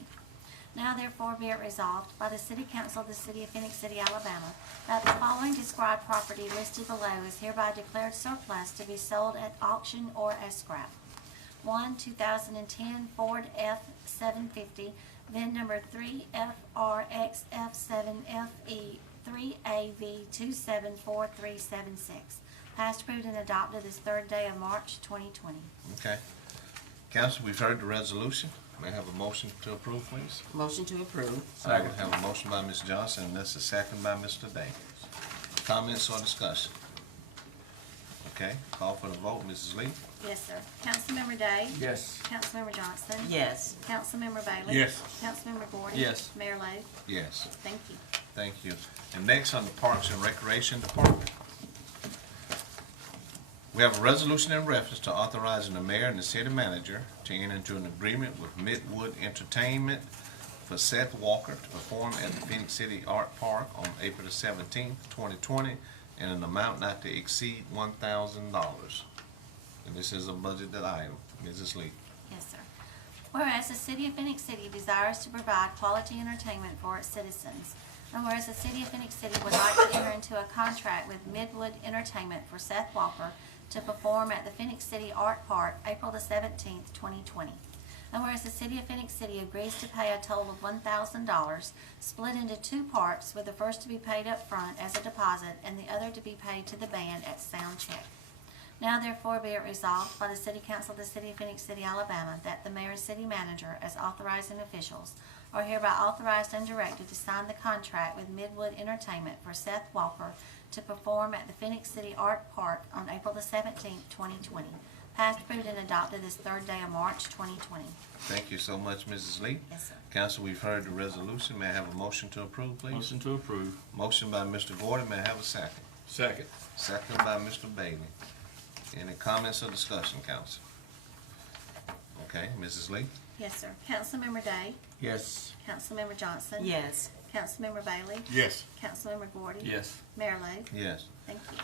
Now therefore be it resolved by the City Council of the City of Phenix City, Alabama, that the following described property listed below is hereby declared surplus to be sold at auction or as scrap. 1, 2010 Ford F-750, VIN number 3FRXF7FE 3AV274376. Passed, approved, and adopted this third day of March 2020. Okay. Council, we've heard the resolution. May I have a motion to approve, please? Motion to approve. I have a motion by Ms. Johnson, and that's a second by Mr. Davis. Comments or discussion? Okay, call for the vote. Mrs. Lee? Yes, sir. Councilmember Day? Yes. Councilmember Johnson? Yes. Councilmember Bailey? Yes. Councilmember Gordon? Yes. Mayor Lo? Yes. Thank you. Thank you. And next on the Parks and Recreation Department. We have a resolution in reference to authorizing the mayor and the city manager to enter into an agreement with Midwood Entertainment for Seth Walker to perform at the Phenix City Art Park on April the 17th, 2020, in an amount not to exceed $1,000. And this is a budgeted item. Mrs. Lee. Yes, sir. Whereas the City of Phenix City desires to provide quality entertainment for its citizens, and whereas the City of Phenix City would like to enter into a contract with Midwood Entertainment for Seth Walker to perform at the Phenix City Art Park April the 17th, 2020. And whereas the City of Phenix City agrees to pay a total of $1,000, split into two parts, with the first to be paid up front as a deposit and the other to be paid to the band at sound check. Now therefore be it resolved by the City Council of the City of Phenix City, Alabama, that the mayor and city manager, as authorizing officials, are hereby authorized and directed to sign the contract with Midwood Entertainment for Seth Walker to perform at the Phenix City Art Park on April the 17th, 2020. Passed, approved, and adopted this third day of March 2020. Thank you so much, Mrs. Lee. Yes, sir. Council, we've heard the resolution. May I have a motion to approve, please? Motion to approve. Motion by Mr. Gordon. May I have a second? Second. Second by Mr. Bailey. Any comments or discussion, council? Okay, Mrs. Lee? Yes, sir. Councilmember Day? Yes. Councilmember Johnson? Yes. Councilmember Bailey? Yes. Councilmember Gordon? Yes. Mayor Lo? Yes. Thank you.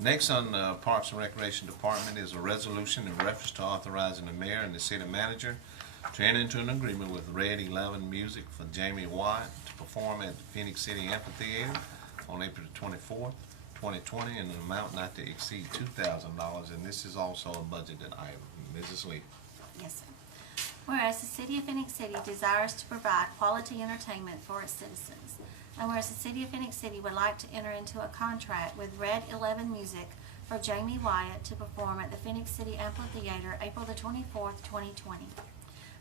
Next on the Parks and Recreation Department is a resolution in reference to authorizing the mayor and the city manager to enter into an agreement with Red 11 Music for Jamie Wyatt to perform at the Phenix City Amphitheater on April 24th, 2020, in an amount not to exceed $2,000, and this is also a budgeted item. Mrs. Lee. Yes, sir. Whereas the City of Phenix City desires to provide quality entertainment for its citizens, and whereas the City of Phenix City would like to enter into a contract with Red 11 Music for Jamie Wyatt to perform at the Phenix City Amphitheater April the 24th, 2020.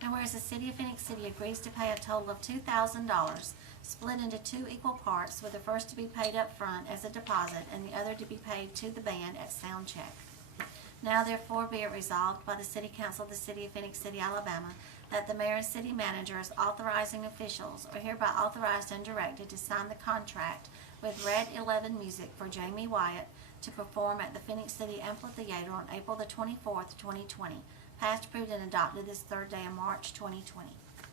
And whereas the City of Phenix City agrees to pay a total of $2,000, split into two equal parts, with the first to be paid up front as a deposit and the other to be paid to the band at sound check. Now therefore be it resolved by the City Council of the City of Phenix City, Alabama, that the mayor and city manager, as authorizing officials, are hereby authorized and directed to sign the contract with Red 11 Music for Jamie Wyatt to perform at the Phenix City Amphitheater on April the 24th, 2020. Passed, approved, and adopted this third day of March 2020.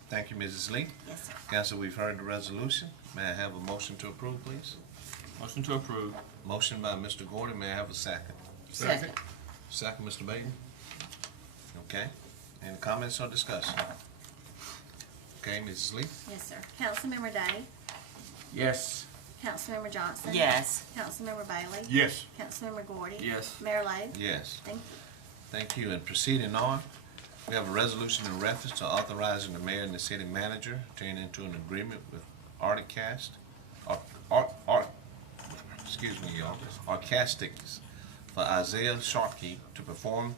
Thank you, Mrs. Lee. Yes, sir. Council, we've heard the resolution. May I have a motion to approve, please? Motion to approve. Motion by Mr. Gordon. May I have a second? Second. Second, Mr. Bailey. Okay. Any comments or discussion? Okay, Mrs. Lee? Yes, sir. Councilmember Day? Yes. Councilmember Johnson? Yes. Councilmember Bailey? Yes. Councilmember Gordy? Yes. Mayor Lo? Yes. Thank you. Thank you. And proceeding on, we have a resolution in reference to authorizing the mayor and the city manager to enter into an agreement with Artistics for Isaiah Sharkey to perform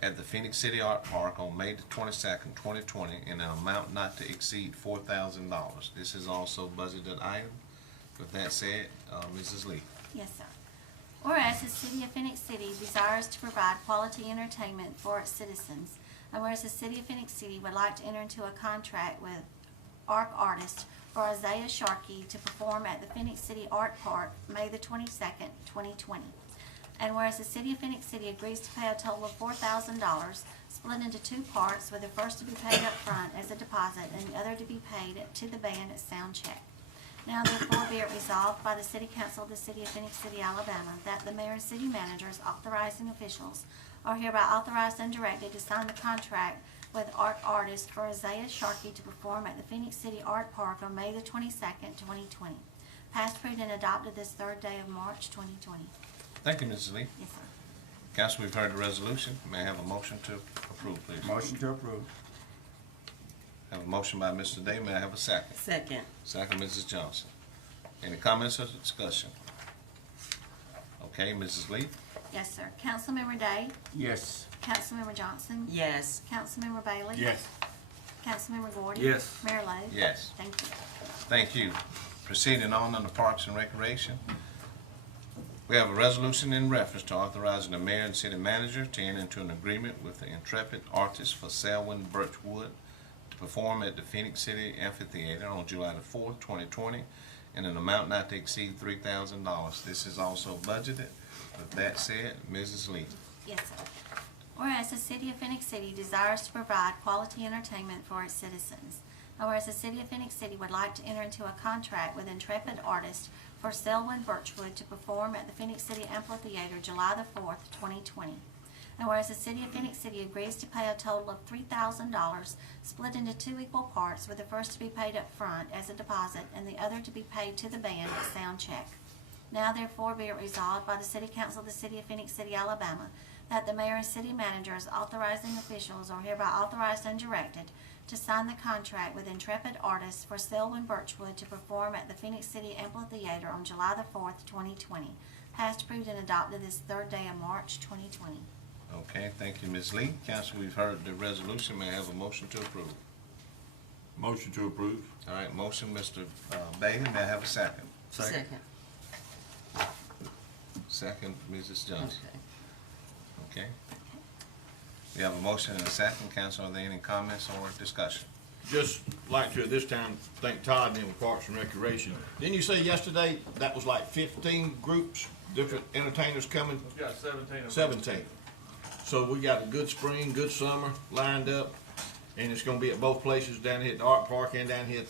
at the Phenix City Art Park on May the 22nd, 2020, in an amount not to exceed $4,000. This is also budgeted item. With that said, Mrs. Lee. Yes, sir. Whereas the City of Phenix City desires to provide quality entertainment for its citizens, and whereas the City of Phenix City would like to enter into a contract with ARC Artist for Isaiah Sharkey to perform at the Phenix City Art Park May the 22nd, 2020. And whereas the City of Phenix City agrees to pay a total of $4,000, split into two parts, with the first to be paid up front as a deposit and the other to be paid to the band at sound check. Now therefore be it resolved by the City Council of the City of Phenix City, Alabama, that the mayor and city managers, authorizing officials, are hereby authorized and directed to sign the contract with art artist for Isaiah Sharkey to perform at the Phenix City Art Park on May the 22nd, 2020. Passed, approved, and adopted this third day of March 2020. Thank you, Mrs. Lee. Yes, sir. Council, we've heard the resolution. May I have a motion to approve, please? Motion to approve. Have a motion by Mr. Day. May I have a second? Second. Second, Mrs. Johnson. Any comments or discussion? Okay, Mrs. Lee? Yes, sir. Councilmember Day? Yes. Councilmember Johnson? Yes. Councilmember Bailey? Yes. Councilmember Gordon? Yes. Mayor Lo? Yes. Thank you. Thank you. Proceeding on under Parks and Recreation. We have a resolution in reference to authorizing the mayor and city manager to enter into an agreement with the Intrepid Artists for Selwyn Birchwood to perform at the Phenix City Amphitheater on July the 4th, 2020, in an amount not to exceed $3,000. This is also budgeted. With that said, Mrs. Lee. Yes, sir. Whereas the City of Phenix City desires to provide quality entertainment for its citizens. And whereas the City of Phenix City would like to enter into a contract with Intrepid Artists for Selwyn Birchwood to perform at the Phenix City Amphitheater July the 4th, 2020. And whereas the City of Phenix City agrees to pay a total of $3,000 split into 2 equal parts, with the first to be paid up front as a deposit and the other to be paid to the band at sound check. Now therefore be it resolved by the City Council of the City of Phenix City, Alabama, that the mayor and city manager as authorizing officials are hereby authorized and directed to sign the contract with Intrepid Artists for Selwyn Birchwood to perform at the Phenix City Amphitheater on July the 4th, 2020. Passed, approved, and adopted this third day of March 2020. Okay, thank you, Ms. Lee. Council, we've heard the resolution. May I have a motion to approve? Motion to approve. All right, motion, Mr. Bailey. May I have a second? Second. Second, Mrs. Johnson. Okay. Okay. We have a motion and a second. Council, are there any comments or discussion? Just like to at this time thank Todd and them with Parks and Recreation. Didn't you say yesterday that was like 15 groups, different entertainers coming? We've got 17. 17. So we got a good spring, good summer lined up, and it's gonna be at both places, down here at the Art Park and down here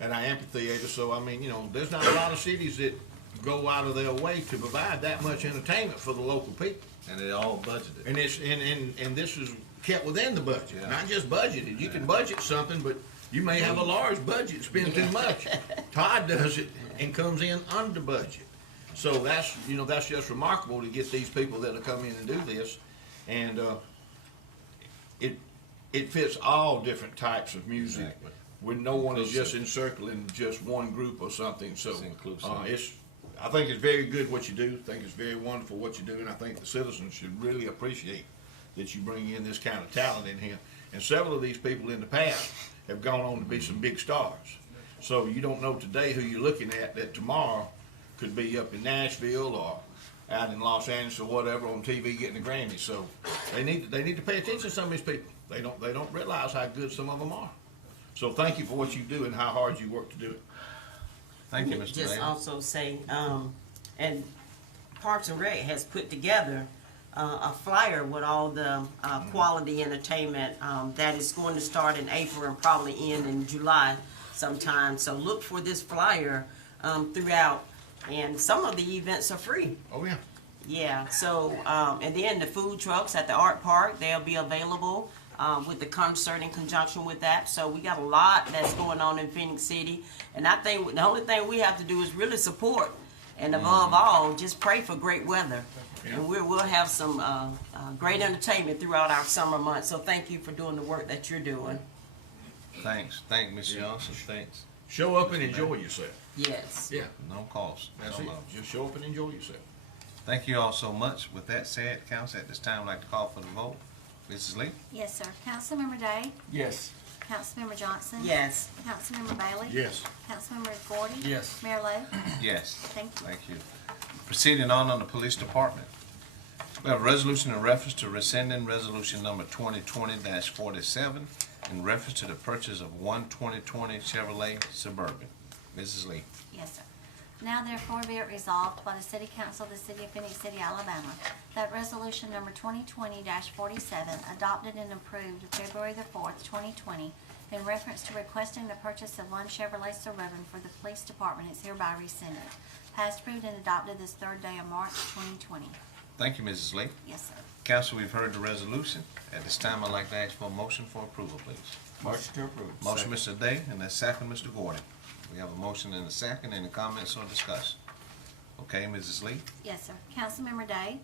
at our amphitheater. So, I mean, you know, there's not a lot of cities that go out of their way to provide that much entertainment for the local people. And they're all budgeted. And it's, and this is kept within the budget, Yeah. not just budgeted. You can budget something, but you may have a large budget, spend too much. Todd does it and comes in under budget. So that's, you know, that's just remarkable to get these people that will come in and do this. And, it fits all different types of music. Exactly. When no one is just encircling just one group or something. So, It's inclusive. I think it's very good what you do. I think it's very wonderful what you do, and I think the citizens should really appreciate that you bring in this kind of talent in here. And several of these people in the past have gone on to be some big stars. So you don't know today who you're looking at that tomorrow could be up in Nashville or out in Los Angeles or whatever on TV getting a Grammy. So they need to pay attention to some of these people. They don't realize how good some of them are. So thank you for what you do and how hard you work to do it. Thank you, Mr. Just Bailey. also say, and Parks and Rec has put together a flyer with all the quality entertainment that is going to start in April and probably end in July sometime. So look for this flyer throughout, and some of the events are free. Oh, yeah. Yeah, so, and then the food trucks at the Art Park, they'll be available with the concert in conjunction with that. So we got a lot that's going on in Phenix City. And I think the only thing we have to do is really support. And above all, just pray for great weather. Yeah. And we'll have some great entertainment throughout our summer months. So thank you for doing the work that you're doing. Thanks. Thank Ms. Johnson. Thanks. Show up and enjoy yourself. Yes. Yeah, No cost. that's No it. love. Just show up and enjoy yourself. Thank you all so much. With that said, Council, at this time, I'd like to call for the vote. Mrs. Lee? Yes, sir. Councilmember Day? Yes. Councilmember Johnson? Yes. Councilmember Bailey? Yes. Councilmember Gordon? Yes. Mayor Lo? Yes. Thank you. Thank you. Proceeding on the Police Department. We have a resolution in reference to rescinding resolution number 2020-47 in reference to the purchase of one 2020 Chevrolet Suburban. Mrs. Lee. Yes, sir. Now therefore be it resolved by the City Council of the City of Phenix City, Alabama, that resolution number 2020-47 adopted and approved February the 4th, 2020, in reference to requesting the purchase of one Chevrolet Suburban for the Police Department is hereby rescinded. Passed, approved, and adopted this third day of March 2020. Thank you, Mrs. Lee. Yes, sir. Council, we've heard the resolution. At this time, I'd like to ask for a motion for approval, please. Motion to approve. Motion, Mr. Day, and a second, Mr. Gordon. We have a motion and a second. Any comments or discussion? Okay, Mrs. Lee? Yes, sir. Councilmember Day?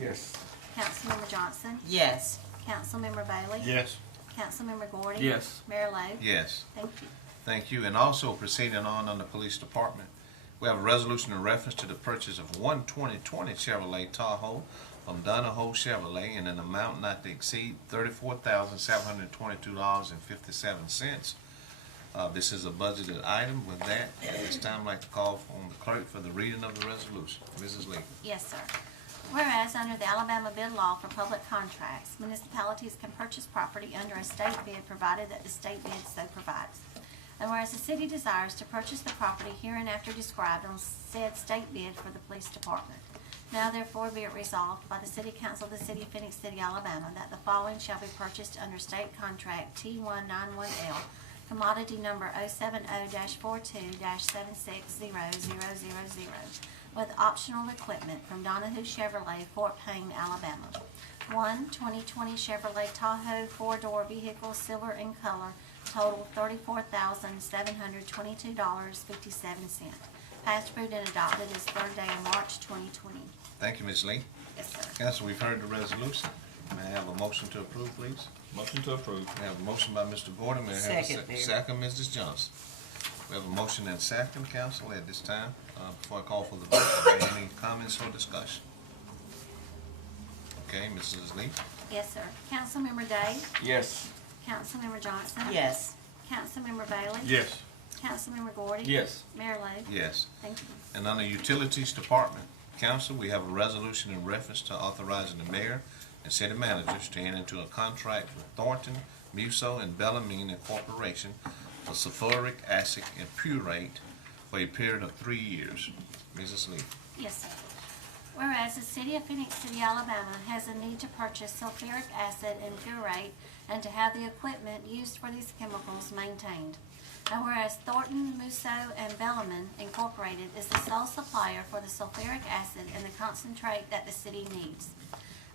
Yes. Councilmember Johnson? Yes. Councilmember Bailey? Yes. Councilmember Gordy? Yes. Mayor Lo? Yes. Thank you. Thank you. And also proceeding on the police department, we have a resolution in reference to the purchase of one 2020 Chevrolet Tahoe from Donahoe Chevrolet in an amount not to exceed $34,722.57. This is a budgeted item. With that, at this time, I'd like to call on the clerk for the reading of the resolution. Mrs. Lee. Yes, sir. Whereas under the Alabama bid law for public contracts, municipalities can purchase property under a state bid provided that the state bid so provides. And whereas the city desires to purchase the property hereinafter described on said state bid for the police department. Now therefore be it resolved by the City Council of the City of Phenix City, Alabama, that the following shall be purchased under state contract T191L, commodity number 070-42-760000, with optional equipment from Donahoe Chevrolet, Fort Payne, Alabama. 2020 Chevrolet Tahoe four-door vehicle, silver in color, total $34,722.57. Passed, approved, and adopted this third day of March 2020. Thank you, Ms. Lee. Yes, sir. Council, we've heard the resolution. May I have a motion to approve, please? Motion to approve. We have a motion by Mr. Gordon. May I have a Second, Mayor. second, Mrs. Johnson? We have a motion and second, council, at this time. Before I call for the vote, are there any comments or discussion? Okay, Mrs. Lee? Yes, sir. Councilmember Day? Yes. Councilmember Johnson? Yes. Councilmember Bailey? Yes. Councilmember Gordy? Yes. Mayor Lo? Yes. Thank you. And on the Utilities Department, council, we have a resolution in reference to authorizing the mayor and city managers to enter into a contract with Thornton, Musso, and Bellarmine Incorporation for sulfuric acid and purate for a period of 3 years. Mrs. Lee. Yes, sir. Whereas the City of Phenix City, Alabama has a need to purchase sulfuric acid and purate and to have the equipment used for these chemicals maintained. And whereas Thornton, Musso, and Bellarmine Incorporated is the sole supplier for the sulfuric acid and the concentrate that the city needs.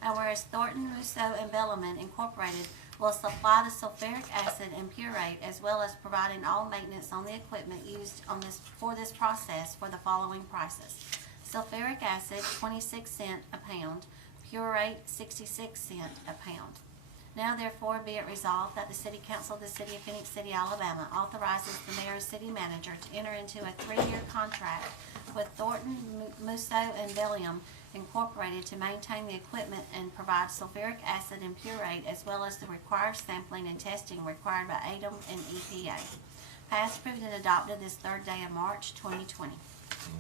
And whereas Thornton, Musso, and Bellarmine Incorporated will supply the sulfuric acid and purate as well as providing all maintenance on the equipment used for this process for the following prices. Sulfuric acid, 26 cents a pound. Purate, 66 cents a pound. Now therefore be it resolved that the City Council of the City of Phenix City, Alabama authorizes the mayor and city manager to enter into a 3-year contract with Thornton, Musso, and Bellarmine Incorporated to maintain the equipment and provide sulfuric acid and purate as well as the required sampling and testing required by ADEM and EPA. Passed, approved, and adopted this third day of March 2020.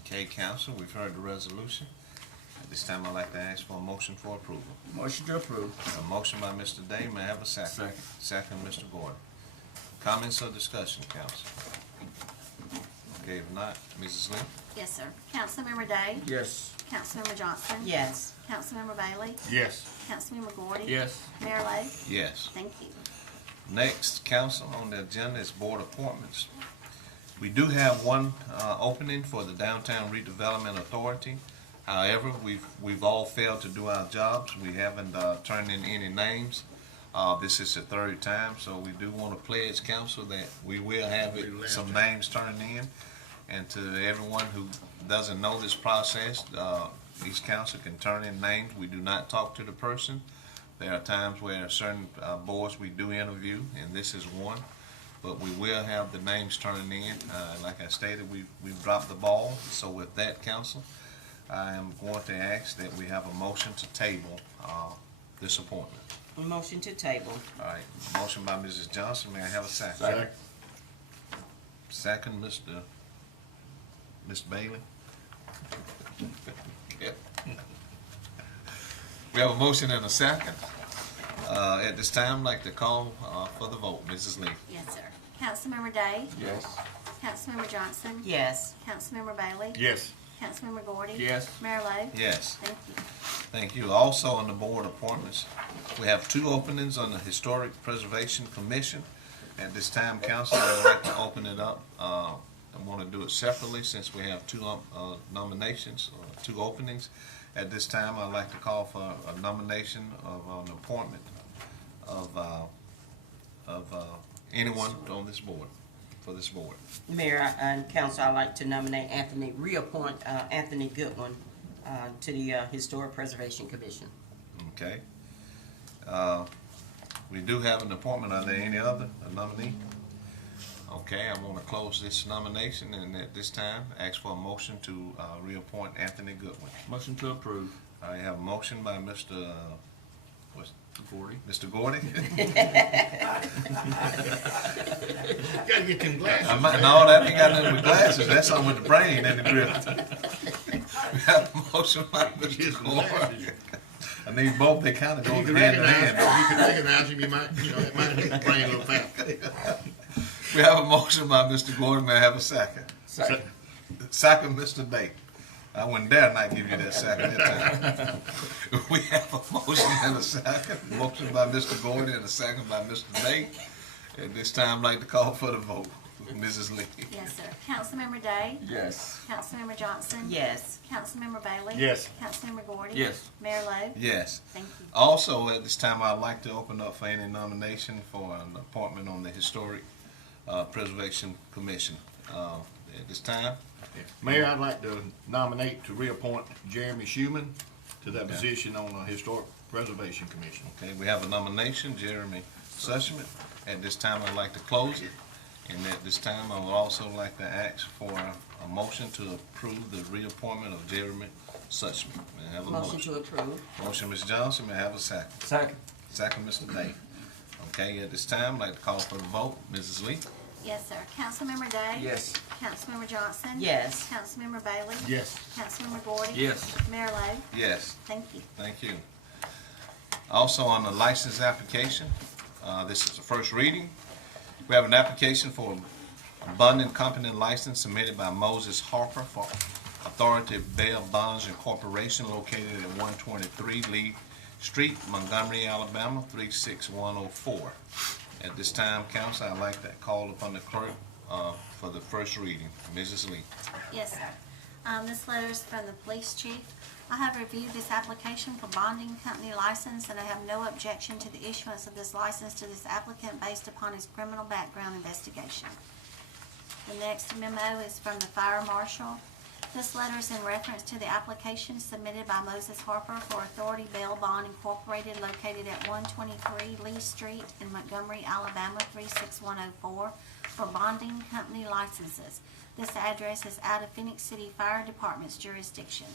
Okay, council, we've heard the resolution. At this time, I'd like to ask for a motion for approval. Motion to approve. A motion by Mr. Day. May I have a second? Second. Second, Mr. Gordon. Comments or discussion, council? Okay, if not, Mrs. Lee? Yes, sir. Councilmember Day? Yes. Councilmember Johnson? Yes. Councilmember Bailey? Yes. Councilmember Gordy? Yes. Mayor Lo? Yes. Thank you. Next, council, on the agenda is board appointments. We do have one opening for the Downtown Redevelopment Authority. However, we've all failed to do our jobs. We haven't turned in any names. This is the third time, so we do want to pledge council that we will have some names turned in. And to everyone who doesn't know this process, each council can turn in names. We do not talk to the person. There are times where certain boards we do interview, and this is one. But we will have the names turned in. Like I stated, we've dropped the ball. So with that, council, I am going to ask that we have a motion to table this appointment. Motion to table. All right, motion by Mrs. Johnson. May I have a second? Second. Second, Mr. Bailey. We have a motion and a second. At this time, I'd like to call for the vote. Mrs. Lee. Yes, sir. Councilmember Day? Yes. Councilmember Johnson? Yes. Councilmember Bailey? Yes. Councilmember Gordy? Yes. Mayor Lo? Yes. Thank you. Thank you. Also on the board appointments, we have 2 openings on the Historic Preservation Commission. At this time, council, I would like to open it up. I want to do it separately since we have 2 nominations, 2 openings. At this time, I'd like to call for a nomination of an appointment of anyone on this board, for this board. Mayor and council, I'd like to nominate reappoint Anthony Goodwin to the Historic Preservation Commission. Okay. We do have an appointment. Are there any other nominee? Okay, I'm going to close this nomination, and at this time, ask for a motion to reappoint Anthony Goodwin. Motion to approve. I have a motion by Mr. Gordy. Mr. Gordy. Gotta get them glasses. No, that ain't got nothing with glasses. That's something with the brain and the grip. We have a motion by Mr. Gordy. I need both. They kind of go You can hand in recognize hand. him. You can recognize him. You might, it might hit the brain a little fast. We have a motion by Mr. Gordon. May I have a second? Second. Second, Mr. Day. I wouldn't dare not give you that second that time. We have a motion and a second. Motion by Mr. Gordon and a second by Mr. Day. At this time, I'd like to call for the vote. Mrs. Lee. Yes, sir. Councilmember Day? Yes. Councilmember Johnson? Yes. Councilmember Bailey? Yes. Councilmember Gordy? Yes. Mayor Lo? Yes. Thank you. Also, at this time, I'd like to open up for any nomination for an appointment on the Historic Preservation Commission. At this time, Mayor, I'd like to nominate to reappoint Jeremy Schuman to that Okay. position on the Historic Preservation Commission. okay, we have a nomination, Jeremy Sussman. At this time, I'd like to close it. And at this time, I would also like to ask for a motion to approve the reappointment of Jeremy Sussman. May I have a Motion motion? to approve. Motion, Ms. Johnson. May I have a second? Second. Second, Mr. Day. Okay, at this time, I'd like to call for the vote. Mrs. Lee? Yes, sir. Councilmember Day? Yes. Councilmember Johnson? Yes. Councilmember Bailey? Yes. Councilmember Gordy? Yes. Mayor Lo? Yes. Thank you. Thank you. Also on the license application, this is the first reading. We have an application for abundant company license submitted by Moses Harper for Authority Bail Bonds Incorporation located at 123 Lee Street, Montgomery, Alabama, 36104. At this time, council, I'd like to call upon the clerk for the first reading. Mrs. Lee. Yes, sir. This letter is from the police chief. I have reviewed this application for bonding company license, and I have no objection to the issuance of this license to this applicant based upon his criminal background investigation. The next memo is from the fire marshal. This letter is in reference to the application submitted by Moses Harper for Authority Bail Bond Incorporated located at 123 Lee Street in Montgomery, Alabama, 36104 for bonding company licenses. This address is out of Phenix City Fire Department's jurisdiction.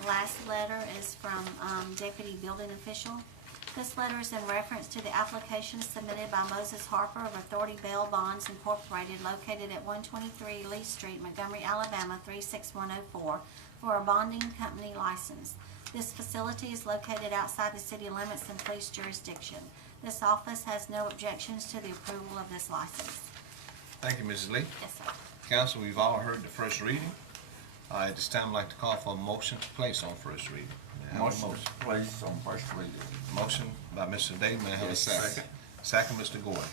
The last letter is from Deputy Building Official. This letter is in reference to the application submitted by Moses Harper of Authority Bail Bonds Incorporated located at 123 Lee Street, Montgomery, Alabama, 36104 for a bonding company license. This facility is located outside the city limits and police jurisdiction. This office has no objections to the approval of this license. Thank you, Mrs. Lee. Yes, sir. Council, we've all heard the first reading. At this time, I'd like to call for a motion to place on first reading. May I have a Motion to place on first reading. Motion by Mr. Day, may I have a Yes. second? Second, Mr. Gordon.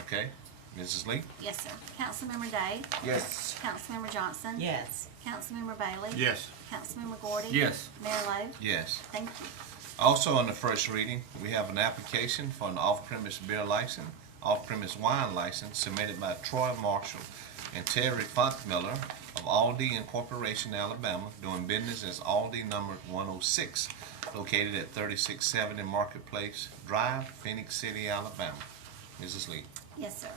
Okay, Mrs. Lee? Yes, sir. Councilmember Day? Yes. Councilmember Johnson? Yes. Councilmember Bailey? Yes. Councilmember Gordy? Yes. Mayor Lo? Yes. Thank you. Also on the first reading, we have an application for an off-premise beer license, off-premise wine license submitted by Troy Marshall and Terry Funkmiller of Aldi Incorporation, Alabama, doing business as Aldi number 106, located at 3670 Marketplace Drive, Phenix City, Alabama. Mrs. Lee. Yes, sir.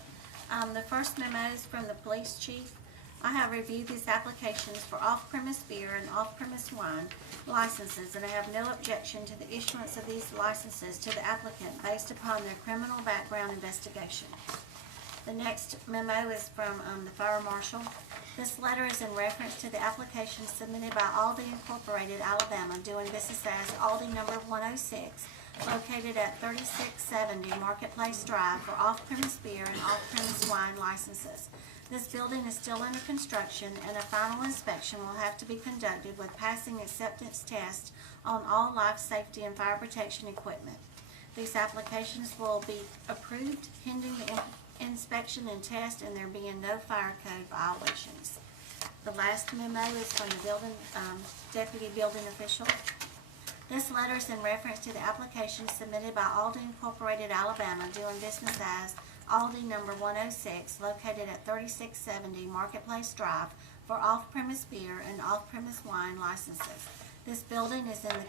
The first memo is from the police chief. I have reviewed these applications for off-premise beer and off-premise wine licenses, and I have no objection to the issuance of these licenses to the applicant based upon their criminal background investigation. The next memo is from the fire marshal. This letter is in reference to the application submitted by Aldi Incorporated, Alabama, doing business as Aldi number 106, located at 3670 Marketplace Drive for off-premise beer and off-premise wine licenses. This building is still under construction, and a final inspection will have to be conducted with passing acceptance tests on all life safety and fire protection equipment. These applications will be approved pending the inspection and test, and there being no fire code violations. The last memo is from the building, deputy building official. This letter is in reference to the application submitted by Aldi Incorporated Alabama, doing business as Aldi number 106, located at 3670 Marketplace Drive, for off-premise beer and off-premise wine licenses. This building is in the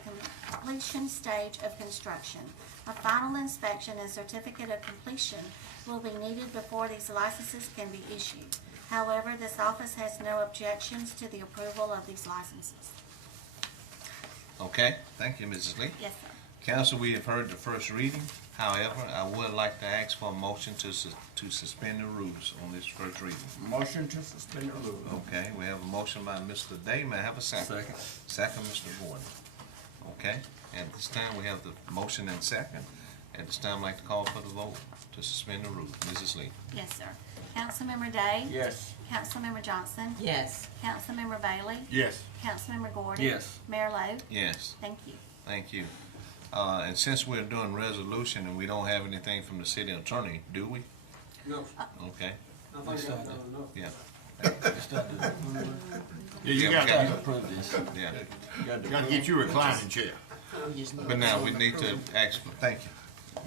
completion stage of construction. A final inspection and certificate of completion will be needed before these licenses can be issued. However, this office has no objections to the approval of these licenses. Okay, thank you, Mrs. Lee. Yes, sir. Council, we have heard the first reading. However, I would like to ask for a motion to suspend the rules on this first reading. Motion to suspend the rules. Okay, we have a motion by Mr. Day. May I have a second? Second. Second, Mr. Gordon. Okay, at this time, we have the motion and second. At this time, I'd like to call for the vote to suspend the rules. Mrs. Lee? Yes, sir. Councilmember Day? Yes. Councilmember Johnson? Yes. Councilmember Bailey? Yes. Councilmember Gordon? Yes. Mayor Lo? Yes. Thank you. Thank you. And since we're doing resolution and we don't have anything from the city attorney, do we? No. Okay, yeah. Yeah, you we gotta, Approve this. Yeah, you gotta get you a reclining chair. but now we need to ask, thank you,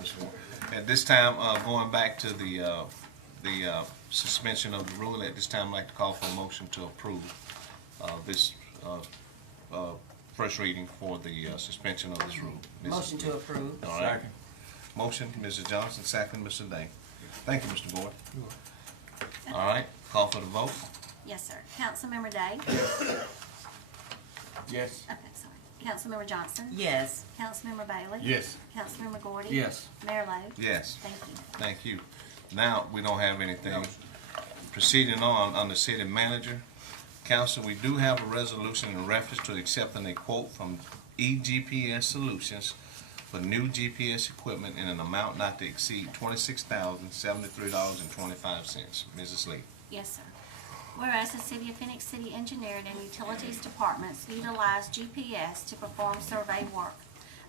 Mr. Moore. At this time, going back to the suspension of the rule, at this time, I'd like to call for a motion to approve this first reading for the suspension of this rule. Motion to approve. All right. Motion, Mrs. Johnson, second, Mr. Day. Thank you, Mr. Boyd. All right, call for the vote. Yes, sir. Councilmember Day? Yes. Okay, sorry. Councilmember Johnson? Yes. Councilmember Bailey? Yes. Councilmember Gordon? Yes. Mayor Lo? Yes, Thank you. thank you. Now, we don't have anything. Proceeding on the city manager. Council, we do have a resolution in reference to accepting a quote from eGPS Solutions for new GPS equipment in an amount not to exceed $26,073.25. Mrs. Lee. Yes, sir. Whereas the City of Phoenix City Engineering and Utilities Departments utilize GPS to perform survey work,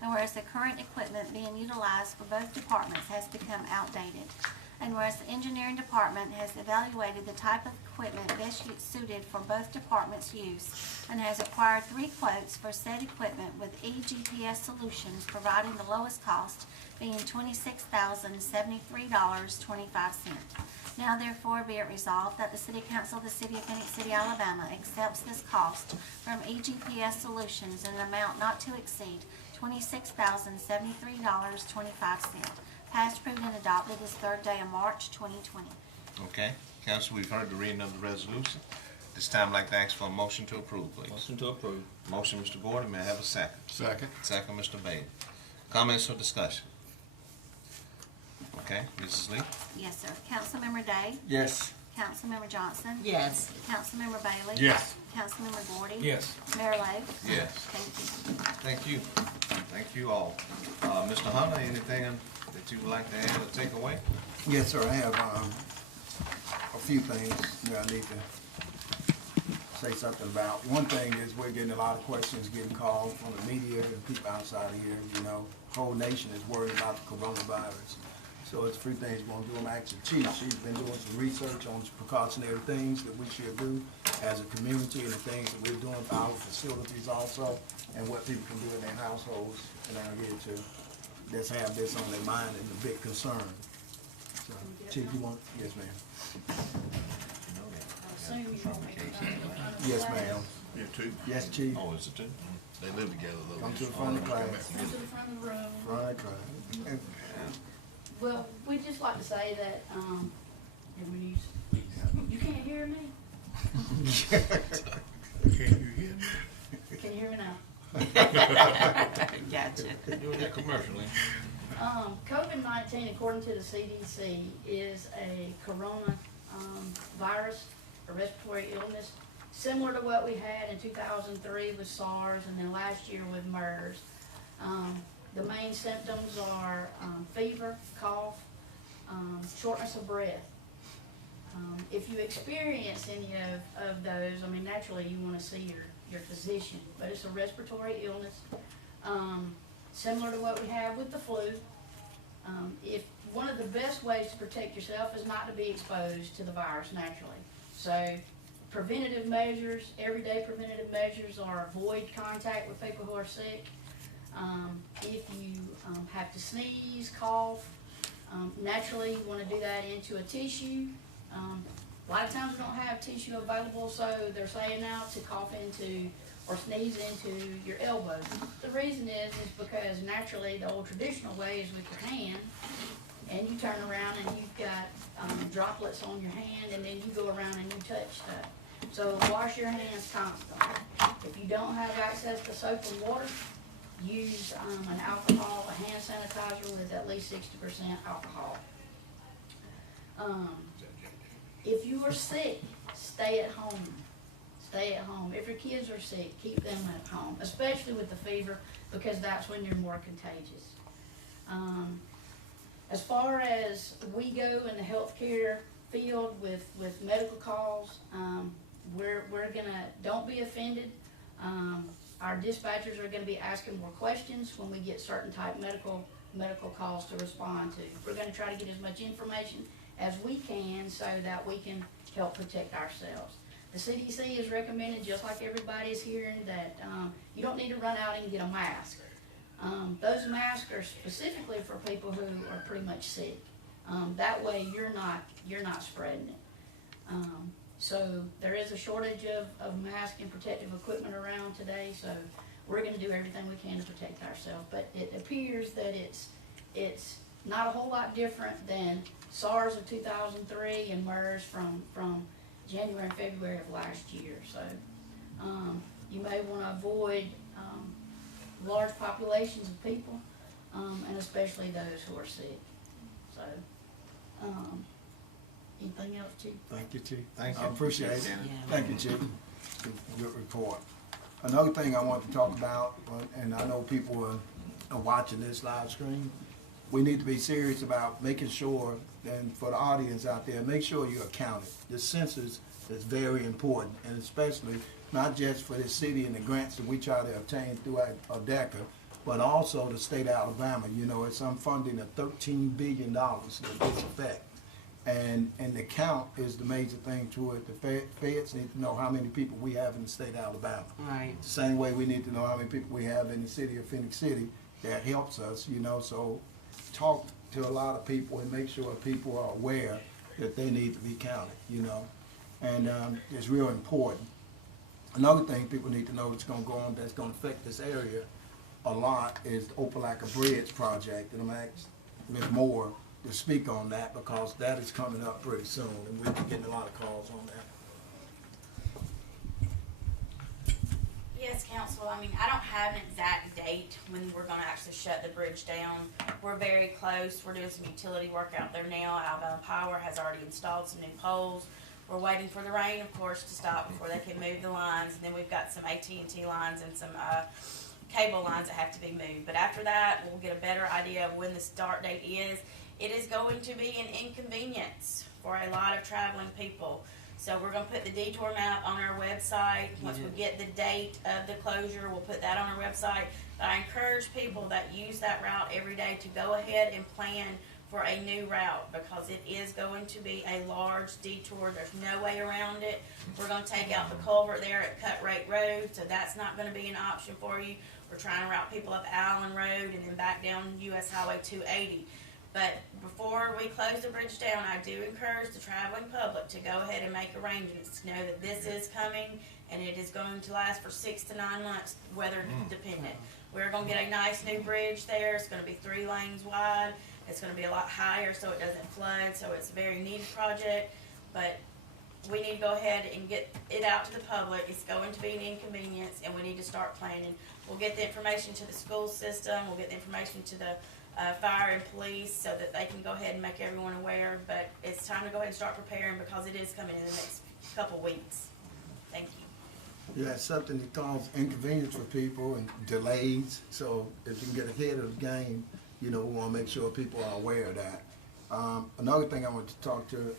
and whereas the current equipment being utilized for both departments has become outdated, and whereas the Engineering Department has evaluated the type of equipment best suited for both departments' use and has acquired 3 quotes for said equipment with eGPS Solutions providing the lowest cost being $26,073.25. Now therefore be it resolved that the City Council of the City of Phoenix City, Alabama accepts this cost from eGPS Solutions in an amount not to exceed $26,073.25. Passed, approved, and adopted this 3rd day of March 2020. Okay, Council, we've heard the reading of the resolution. This time, I'd like to ask for a motion to approve, please. Motion to approve. Motion, Mr. Gordon, may I have a second? Second. Second, Mr. Bailey. Comments or discussion? Okay, Mrs. Lee? Yes, sir. Councilmember Day? Yes. Councilmember Johnson? Yes. Councilmember Bailey? Yes. Councilmember Gordy? Yes. Mayor Lo? Yes. Thank you. Thank you. Thank you all. Mr. Hunter, anything that you would like to add or take away? Yes, sir, I have, a few things that I need to say something about. One thing is we're getting a lot of questions getting called from the media and people outside of here, you know. Whole nation is worried about the coronavirus. So it's a few things we're gonna do. I'm actually chief. She's been doing some research on precautionary things that we should do as a community and the things that we're doing for our facilities also and what people can do in their households. And I'm here to just have this on their mind and a big concern. So, Chief, you want? Yes, ma'am. Yes, ma'am. You too? Yes, Chief. Oh, is it two? They live together though. Come to the front of the class. Come to the front of the room. Right. Well, we'd just like to say that, you can't hear me? Can you hear me? Can you hear me now? Gotcha. Doing that commercially. COVID-19, according to the CDC, is a corona virus, a respiratory illness, similar to what we had in 2003 with SARS and then last year with MERS. The main symptoms are fever, cough, shortness of breath. If you experience any of those, I mean, naturally you want to see your physician, but it's a respiratory illness, similar to what we have with the flu. If one of the best ways to protect yourself is not to be exposed to the virus naturally. So Preventative measures, everyday preventative measures are avoid contact with people who are sick. If you have to sneeze, cough, naturally you want to do that into a tissue. A lot of times we don't have tissue available, so they're saying now to cough into or sneeze into your elbow. The reason is because naturally the old traditional way is with your hand, and you turn around and you've got droplets on your hand, and then you go around and you touch stuff. So wash your hands constantly. If you don't have access to soap and water, use an alcohol, a hand sanitizer with at least 60% alcohol. If you are sick, stay at home. Stay at home. If your kids are sick, keep them at home, especially with the fever, because that's when you're more contagious. As far as we go in the healthcare field with medical calls, we're gonna, don't be offended. Our dispatchers are gonna be asking more questions when we get certain type medical calls to respond to. We're gonna try to get as much information as we can so that we can help protect ourselves. The CDC has recommended, just like everybody's hearing, that you don't need to run out and get a mask. Those masks are specifically for people who are pretty much sick. That way you're not spreading it. So there is a shortage of mask and protective equipment around today, so we're gonna do everything we can to protect ourselves. But it appears that it's not a whole lot different than SARS of 2003 and MERS from January and February of last year. So you may want to avoid large populations of people, and especially those who are sick. So anything else, Chief? Thank you, Chief. Thank you. I appreciate it. Yeah. Thank you, Chief. Good report. Another thing I want to talk about, and I know people are watching this live stream, we need to be serious about making sure, and for the audience out there, make sure you're counted. The census is very important, and especially not just for this city and the grants that we try to obtain through ADECA, but also the state of Alabama. You know, it's some funding of $13 billion that takes effect. And the count is the major thing to it. The feds need to know how many people we have in the state of Alabama. Right. The same way we need to know how many people we have in the city of Phenix City. That helps us, you know, so talk to a lot of people and make sure people are aware that they need to be counted, you know. And it's real important. Another thing people need to know that's going to go on that's going to affect this area a lot is the Opelika Bridge project. And I'm asking Ms. Moore to speak on that because that is coming up pretty soon, and we'll be getting a lot of calls on that. Yes, Council, I mean, I don't have an exact date when we're gonna actually shut the bridge down. We're very close. We're doing some utility work out there now. Alabama Power has already installed some new poles. We're waiting for the rain, of course, to stop before they can move the lines. And then we've got some AT&T lines and some cable lines that have to be moved. But after that, we'll get a better idea of when the start date is. It is going to be an inconvenience for a lot of traveling people. So we're gonna put the detour map on our website. Once we get the date of the closure, we'll put that on our website. But I encourage people that use that route every day to go ahead and plan for a new route because it is going to be a large detour. There's no way around it. We're gonna take out the culvert there at Cut Rate Road, so that's not gonna be an option for you. We're trying to route people up Allen Road and then back down US Highway 280. But before we close the bridge down, I do encourage the traveling public to go ahead and make arrangements to know that this is coming and it is going to last for 6 to 9 months, weather dependent. We're going to get a nice new bridge there. It's going to be 3 lanes wide. It's going to be a lot higher so it doesn't flood, so it's a very needed project. But we need to go ahead and get it out to the public. It's going to be an inconvenience and we need to start planning. We'll get the information to the school system. We'll get the information to the fire and police so that they can go ahead and make everyone aware, but it's time to go ahead and start preparing because it is coming in the next couple weeks. Thank you. Yeah, it's something that causes inconvenience for people and delays, so if you can get ahead of the game, you know, we want to make sure people are aware of that. Another thing I want to talk to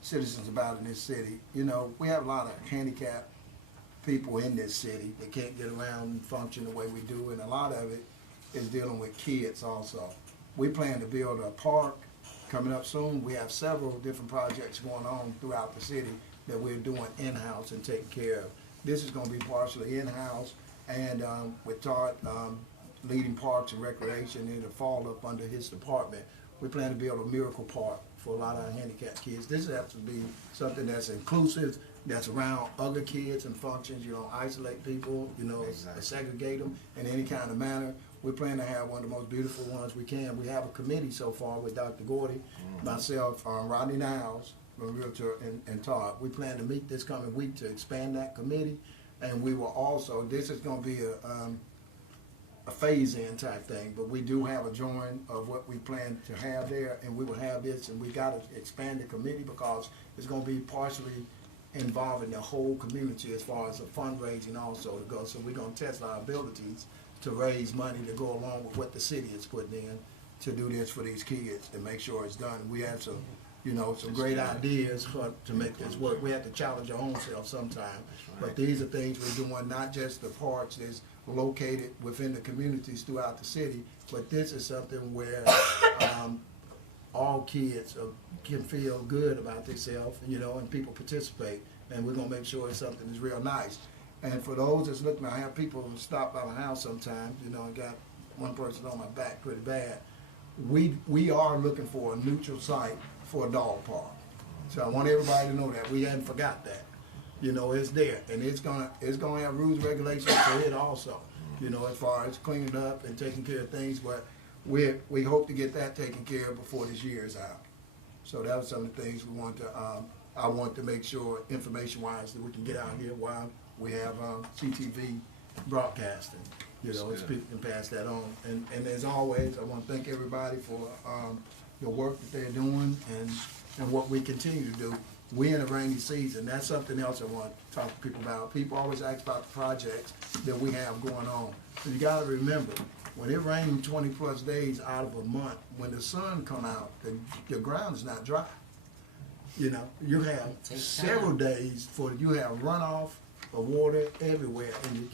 citizens about in this city, you know, we have a lot of handicapped people in this city that can't get around and function the way we do, and a lot of it is dealing with kids also. We plan to build a park coming up soon. We have several different projects going on throughout the city that we're doing in-house and taking care of. This is gonna be partially in-house, and with Todd leading Parks and Recreation, and it'll fall up under his department. We plan to build a miracle park for a lot of our handicapped kids. This has to be something that's inclusive, that's around other kids and functions. You don't isolate people, you know, segregate them in any kind of manner. We plan to have one of the most beautiful ones we can. We have a committee so far with Dr. Gordy, myself, Rodney Niles, Realtor, and Todd. We plan to meet this coming week to expand that committee, and we will also, this is gonna be a phase-in type thing, but we do have a drawing of what we plan to have there, and we will have this, and we gotta expand the committee because it's gonna be partially involving the whole community as far as the fundraising also to go. So we're gonna test our abilities to raise money to go along with what the city is putting in to do this for these kids and make sure it's done. We have some, you know, some great ideas to make this work. We have to challenge our own self sometime. But these are things we're doing, not just the parks that's located within the communities throughout the city, but this is something where all kids can feel good about themselves, you know, and people participate. And we're gonna make sure it's something that's real nice. And for those that's looking, I have people who stop by my house sometimes, you know, and got one person on my back pretty bad. We are looking for a neutral site for a dog park. So I want everybody to know that. We hadn't forgot that. You know, it's there, and it's gonna have rules and regulations for it also, you know, as far as cleaning up and taking care of things, but we hope to get that taken care of before this year is out. So that was some of the things we want to, I want to make sure information-wise that we can get out here while we have CTV broadcasting, you know, so people can pass that on. And as always, I want to thank everybody for the work that they're doing and what we continue to do. We're in a rainy season. That's something else I want to talk to people about. People always ask about the projects that we have going on. So you got to remember, when it rains 20-plus days out of a month, when the sun come out, the ground is not dry. You know, you have several days you have runoff of water everywhere, and you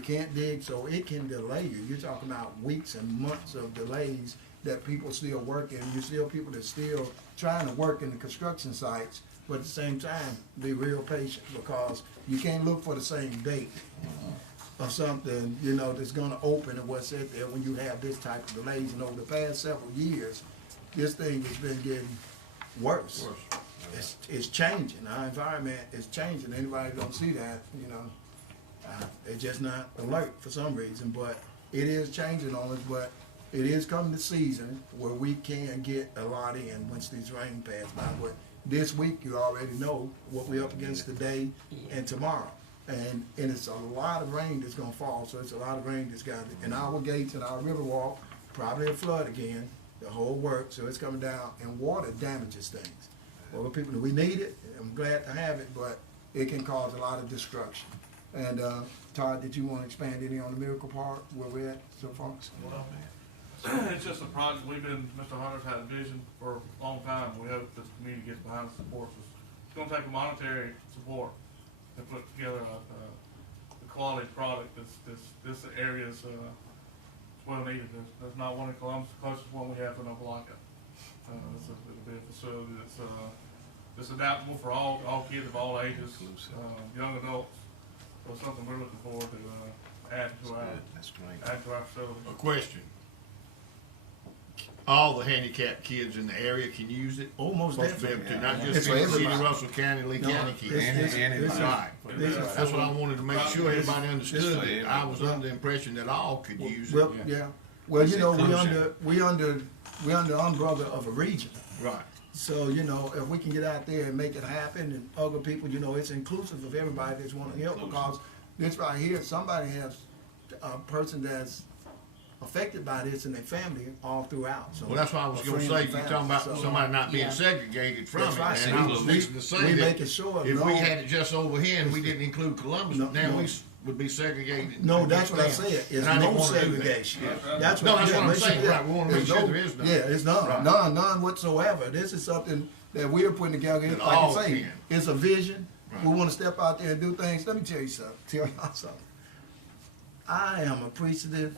can't dig, so it can delay you. You're talking about weeks and months of delays that people still working. You still people that still trying to work in the construction sites, but at the same time, be real patient because you can't look for the same date of something, you know, that's gonna open and what's in there when you have this type of delays. And over the past several years, this thing has been getting worse. It's changing. Our environment is changing. Anybody don't see that, you know, they're just not alert for some reason, but it is changing on us. But it is coming to season where we can get a lot in once these rain pass by. But this week, you already know what we're up against today and tomorrow. And it's a lot of rain that's gonna fall, so it's a lot of rain that's got it. And our gates and our river walk, probably a flood again, the whole work, so it's coming down, and water damages things. Well, people, we need it, I'm glad to have it, but it can cause a lot of destruction. And Todd, did you want to expand any on the Miracle Park, where we're at so far? It's just a project, Mr. Hunter's had a vision for a long time. We hope this community gets behind the support. It's gonna take a monetary support to put together a quality product. This area is well needed. There's not one in Columbus, the closest one we have to Opelika. It'll be a facility that's adaptable for all kids of all ages, young adults. So it's something we're looking forward to add to our facility. A question. All the handicapped kids in the area can use it? Almost definitely. Not just in the city of Russell County, Lee County kids. Right. That's what I wanted to make sure everybody understood. I was under the impression that all could use it. Yeah. Well, you know, we under umbrella of a region. Right. So, you know, if we can get out there and make it happen, and other people, you know, it's inclusive of everybody that's want to help, because this right here, somebody has a person that's affected by this in their family all throughout. So well, that's what I was going to say. You're talking about somebody not being segregated from it. Right. And I was fixing to say that sure if we had it just over here and we didn't include Columbus, we would be segregated. No, that's what I said. It's no segregation. That's what I'm saying. Right. We want to make sure there is none. Yeah, it's none. Right. None whatsoever. This is something that we are putting together. Like I say, it's a vision. Right. We want to step out there and do things. Let me tell you something. I am appreciative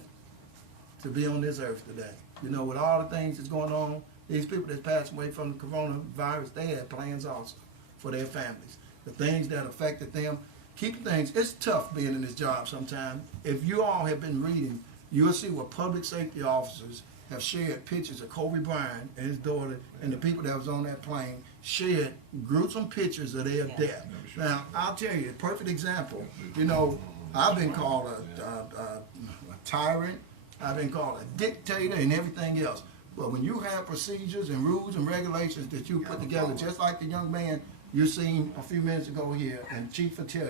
to be on this earth today. You know, with all the things that's going on, these people that passed away from the coronavirus, they had plans also for their families. the things that affected them. Keep things, it's tough being in this job sometimes. If you all have been reading, you'll see where public safety officers have shared pictures of Kobe Bryant and his daughter and the people that was on that plane, shared gruesome pictures of their death. Now, I'll tell you, a perfect example, you know, I've been called a tyrant, I've been called a dictator and everything else. But when you have procedures and rules and regulations that you put together, just like the young man you seen a few minutes ago here, and Chief will tell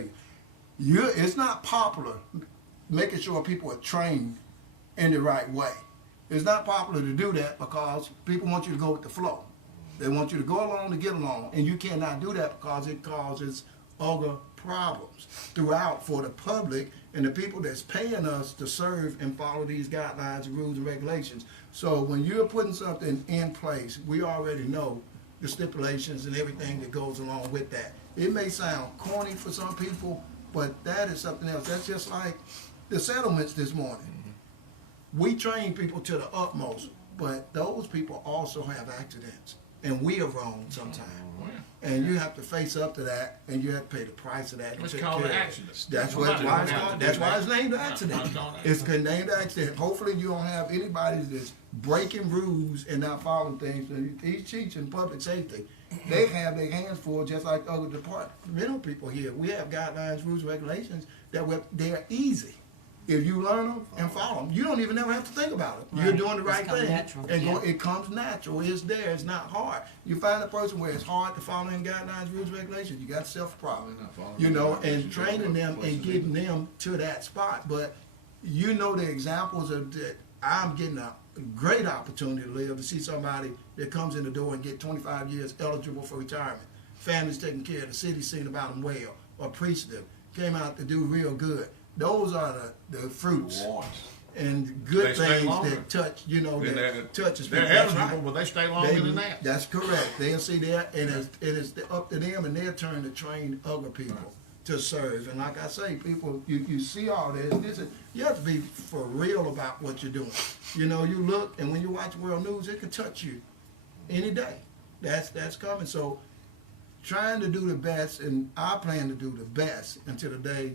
you, it's not popular making sure people are trained in the right way. It's not popular to do that because people want you to go with the flow. They want you to go along to get along, and you cannot do that because it causes other problems throughout for the public and the people that's paying us to serve and follow these guidelines and rules and regulations. So when you're putting something in place, we already know the stipulations and everything that goes along with that. It may sound corny for some people, but that is something else. That's just like the settlements this morning. We train people to the utmost, but those people also have accidents, and we are wrong sometimes. And you have to face up to that, and you have to pay the price of that. It's called an accident. That's why it's named an accident. It's named an accident. Hopefully you don't have anybody that's breaking rules and not following things. These chiefs in public safety, they have their hands full just like other departmental people here. We have guidelines, rules, regulations that they're easy. If you learn them and follow them, you don't even ever have to think about it. Right. You're doing the right thing. Natural. And it comes natural. It's there. It's not hard. You find a person where it's hard to follow in guidelines, rules, regulations. You got yourself a problem. You know, and training them and getting them to that spot. But you know the examples of that. I'm getting a great opportunity to live to see somebody that comes in the door and get 25 years eligible for retirement. Family's taken care of. The city's seen about them well. Appreciative. Came out to do real good. Those are the fruits and good things that touch, you know, that touches people. They're eligible, but they stay longer than that. That's correct. They'll see that, and it is up to them and their turn to train other people to serve. And like I say, people, you see all this, you have to be for real about what you're doing. You know, you look, and when you watch world news, it can touch you any day. That's coming. So trying to do the best, and I plan to do the best until the day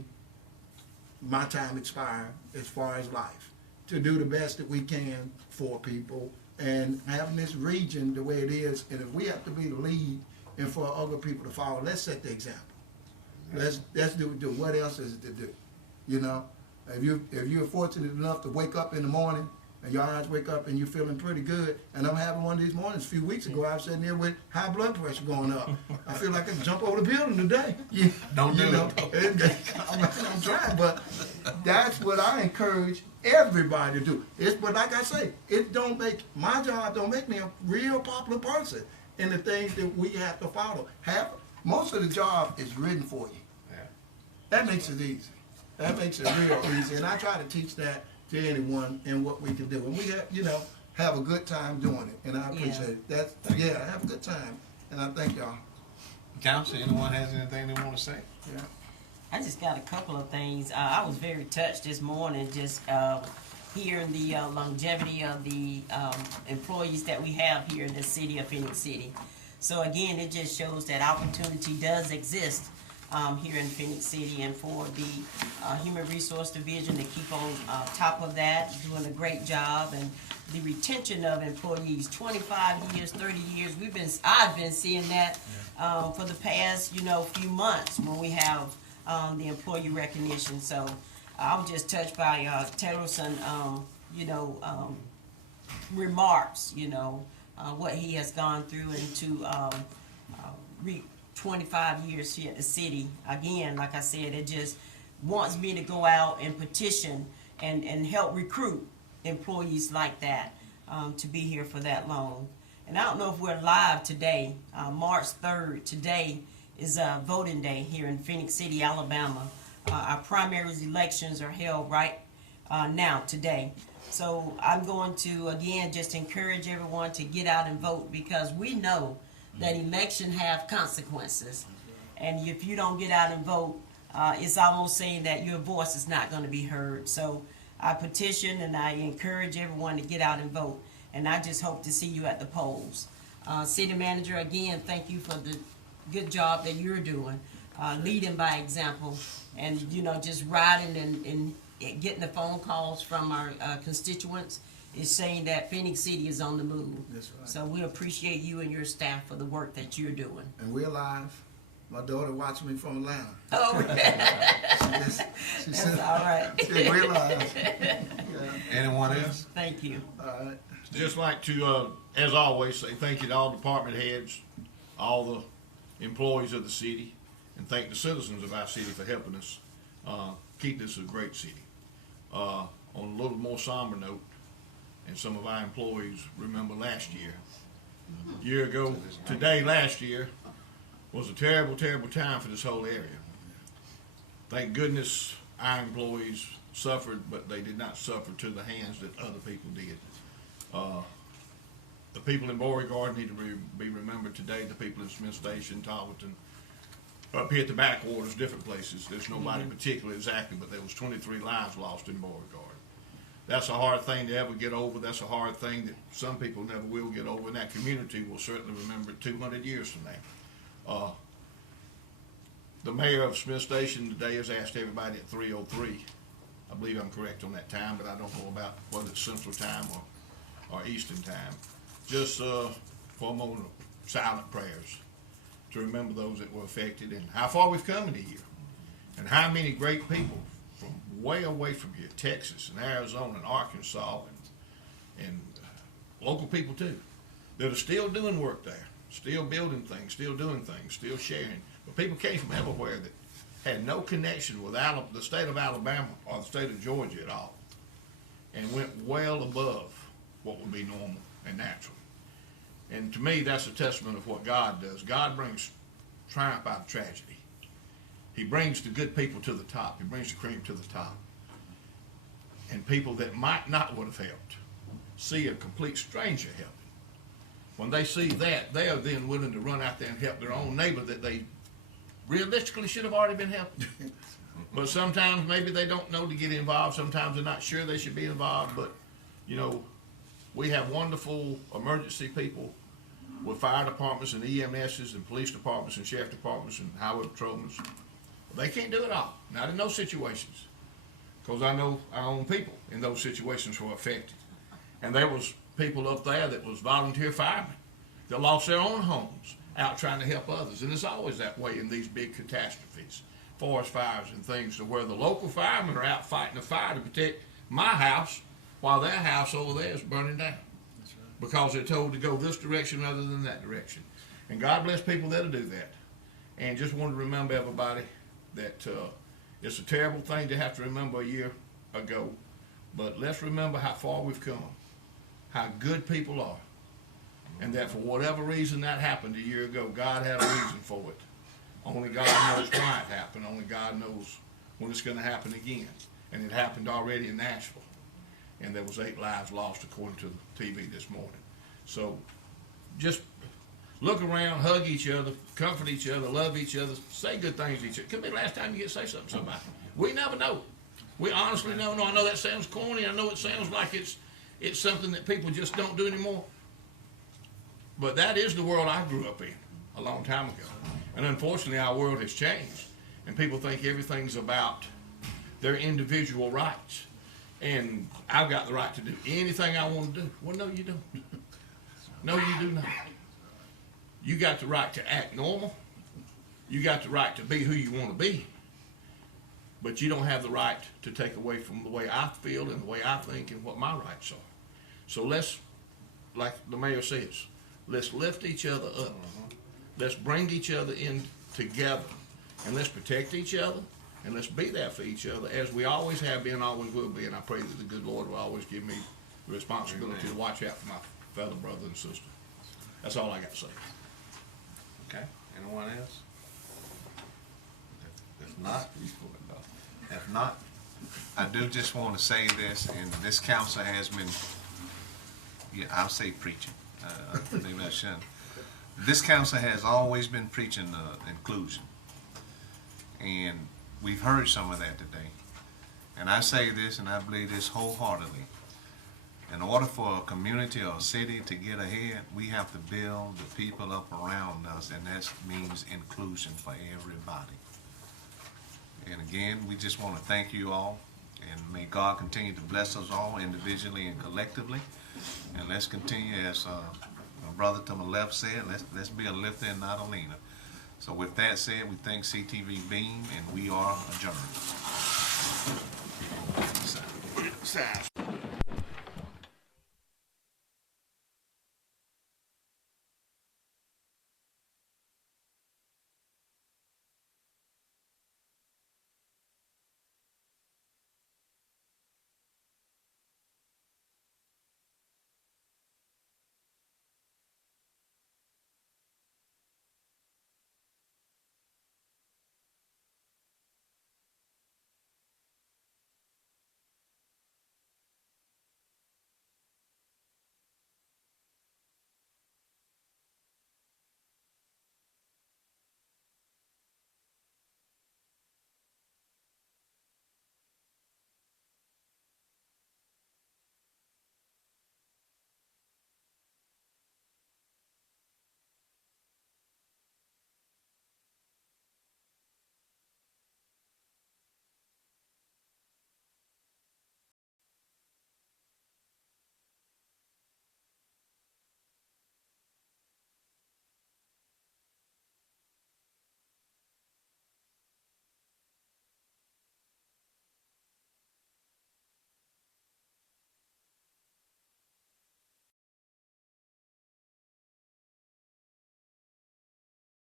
my time expired as far as life, to do the best that we can for people and having this region the way it is. And if we have to be the lead and for other people to follow, let's set the example. Let's do what else is it to do? You know, if you're fortunate enough to wake up in the morning and your eyes wake up and you're feeling pretty good, and I'm having one of these mornings a few weeks ago, I was sitting there with high blood pressure going up. I feel like I can jump over the building today. Don't do it. I'm trying, but that's what I encourage everybody to do. But like I say, my job don't make me a real popular person in the things that we have to follow. Most of the job is written for you. Yeah. That makes it easy. That makes it real easy, and I try to teach that to anyone and what we can do. And we have a good time doing it, and I appreciate it. Have a good time, and I thank y'all. Council, anyone has anything they want to say? Yeah. I just got a couple of things. I was very touched this morning just hearing the longevity of the employees that we have here in the city of Phenix City. So again, it just shows that opportunity does exist here in Phenix City, and for the Human Resource Division to keep on top of that, doing a great job, and the retention of employees, 25 years, 30 years. I've been seeing that for the past, few months when we have the employee recognition. So I was just touched by Taylorson, remarks, what he has gone through into 25 years here at the city. Again, like I said, it just wants me to go out and petition and help recruit employees like that to be here for that long. And I don't know if we're live today, March 3rd. Today is voting day here in Phenix City, Alabama. Our primaries elections are held right now, today. So I'm going to, again, just encourage everyone to get out and vote, because we know that election have consequences. And if you don't get out and vote, it's almost saying that your voice is not going to be heard. So I petition and I encourage everyone to get out and vote. And I just hope to see you at the polls. City Manager, again, thank you for the good job that you're doing. leading by example, and just riding and getting the phone calls from our constituents is saying that Phenix City is on the move. That's right. So we appreciate you and your staff for the work that you're doing. And we're live. My daughter watching me from Atlanta. Oh, That's all right. Yeah, we're live. Yeah. Anyone else? Thank you. All right. Just like to, as always, say thank you to all department heads, all the employees of the city, and thank the citizens of our city for helping us keep this a great city. On a little more somber note, and some of our employees remember last year. A year ago today, last year, was a terrible, terrible time for this whole area. Thank goodness our employees suffered, but they did not suffer to the hands that other people did. The people in Beauregard need to be remembered today. The people in Smith Station, Talbotton, up here at the backwaters, different places. There's nobody particular exactly, but there was 23 lives lost in Beauregard. That's a hard thing to ever get over. That's a hard thing that some people never will get over, and that community will certainly remember it 200 years from now. The mayor of Smith Station today has asked everybody at 3:03. I believe I'm correct on that time, but I don't know about whether it's Central Time or Eastern Time. Just for a moment of silent prayers to remember those that were affected and how far we've come in a year, and how many great people from way away from here, Texas and Arizona and Arkansas and local people too, that are still doing work there, still building things, still doing things, still sharing. But people came from everywhere that had no connection with the state of Alabama or the state of Georgia at all, and went well above what would be normal and natural. And to me, that's a testament of what God does. God brings triumph out of tragedy. He brings the good people to the top. He brings the cream to the top. And people that might not would have helped see a complete stranger helping. When they see that, they are then willing to run out there and help their own neighbor that they realistically should have already been helping. But sometimes maybe they don't know to get involved. Sometimes they're not sure they should be involved. But, we have wonderful emergency people with fire departments and EMSs and police departments and sheriff departments and highway patrolmen. They can't do it all, not in those situations, because I know our own people in those situations were affected. And there was people up there that was volunteer firemen that lost their own homes out trying to help others. And it's always that way in these big catastrophes, forest fires and things, to where the local firemen are out fighting a fire to protect my house while their house over there is burning down. That's right. Because they're told to go this direction rather than that direction. And God bless people that'll do that. And just want to remember everybody that it's a terrible thing to have to remember a year ago, but let's remember how far we've come, how good people are, and that for whatever reason that happened a year ago, God had a reason for it. Only God knows why it happened. Only God knows when it's going to happen again. And it happened already in Nashville, and there was 8 lives lost according to the TV this morning. So just look around, hug each other, comfort each other, love each other, say good things to each other. Could be the last time you get to say something to somebody. We never know. We honestly never know. I know that sounds corny. I know it sounds like it's something that people just don't do anymore. But that is the world I grew up in a long time ago. And unfortunately, our world has changed. And people think everything's about their individual rights. And I've got the right to do anything I want to do. Well, no, you don't. No, you do not. You got the right to act normal. You got the right to be who you want to be. But you don't have the right to take away from the way I feel and the way I think and what my rights are. So let's, like the mayor says, let's lift each other up. Let's bring each other in together. And let's protect each other. And let's be there for each other as we always have been, always will be. And I pray that the good Lord will always give me the responsibility to watch out for my fellow brother and sister. That's all I got to say. Okay, anyone else? If not, I do just want to say this, and this council has been, I'll say preaching, maybe I shouldn't. This council has always been preaching inclusion, and we've heard some of that today. And I say this, and I believe this wholeheartedly. In order for a community or a city to get ahead, we have to build the people up around us, and that means inclusion for everybody. And again, we just want to thank you all, and may God continue to bless us all individually and collectively. And let's continue, as my brother to my left said, let's be a lifter and not a leaner. So with that said, we thank CTVBeam, and we are adjourned.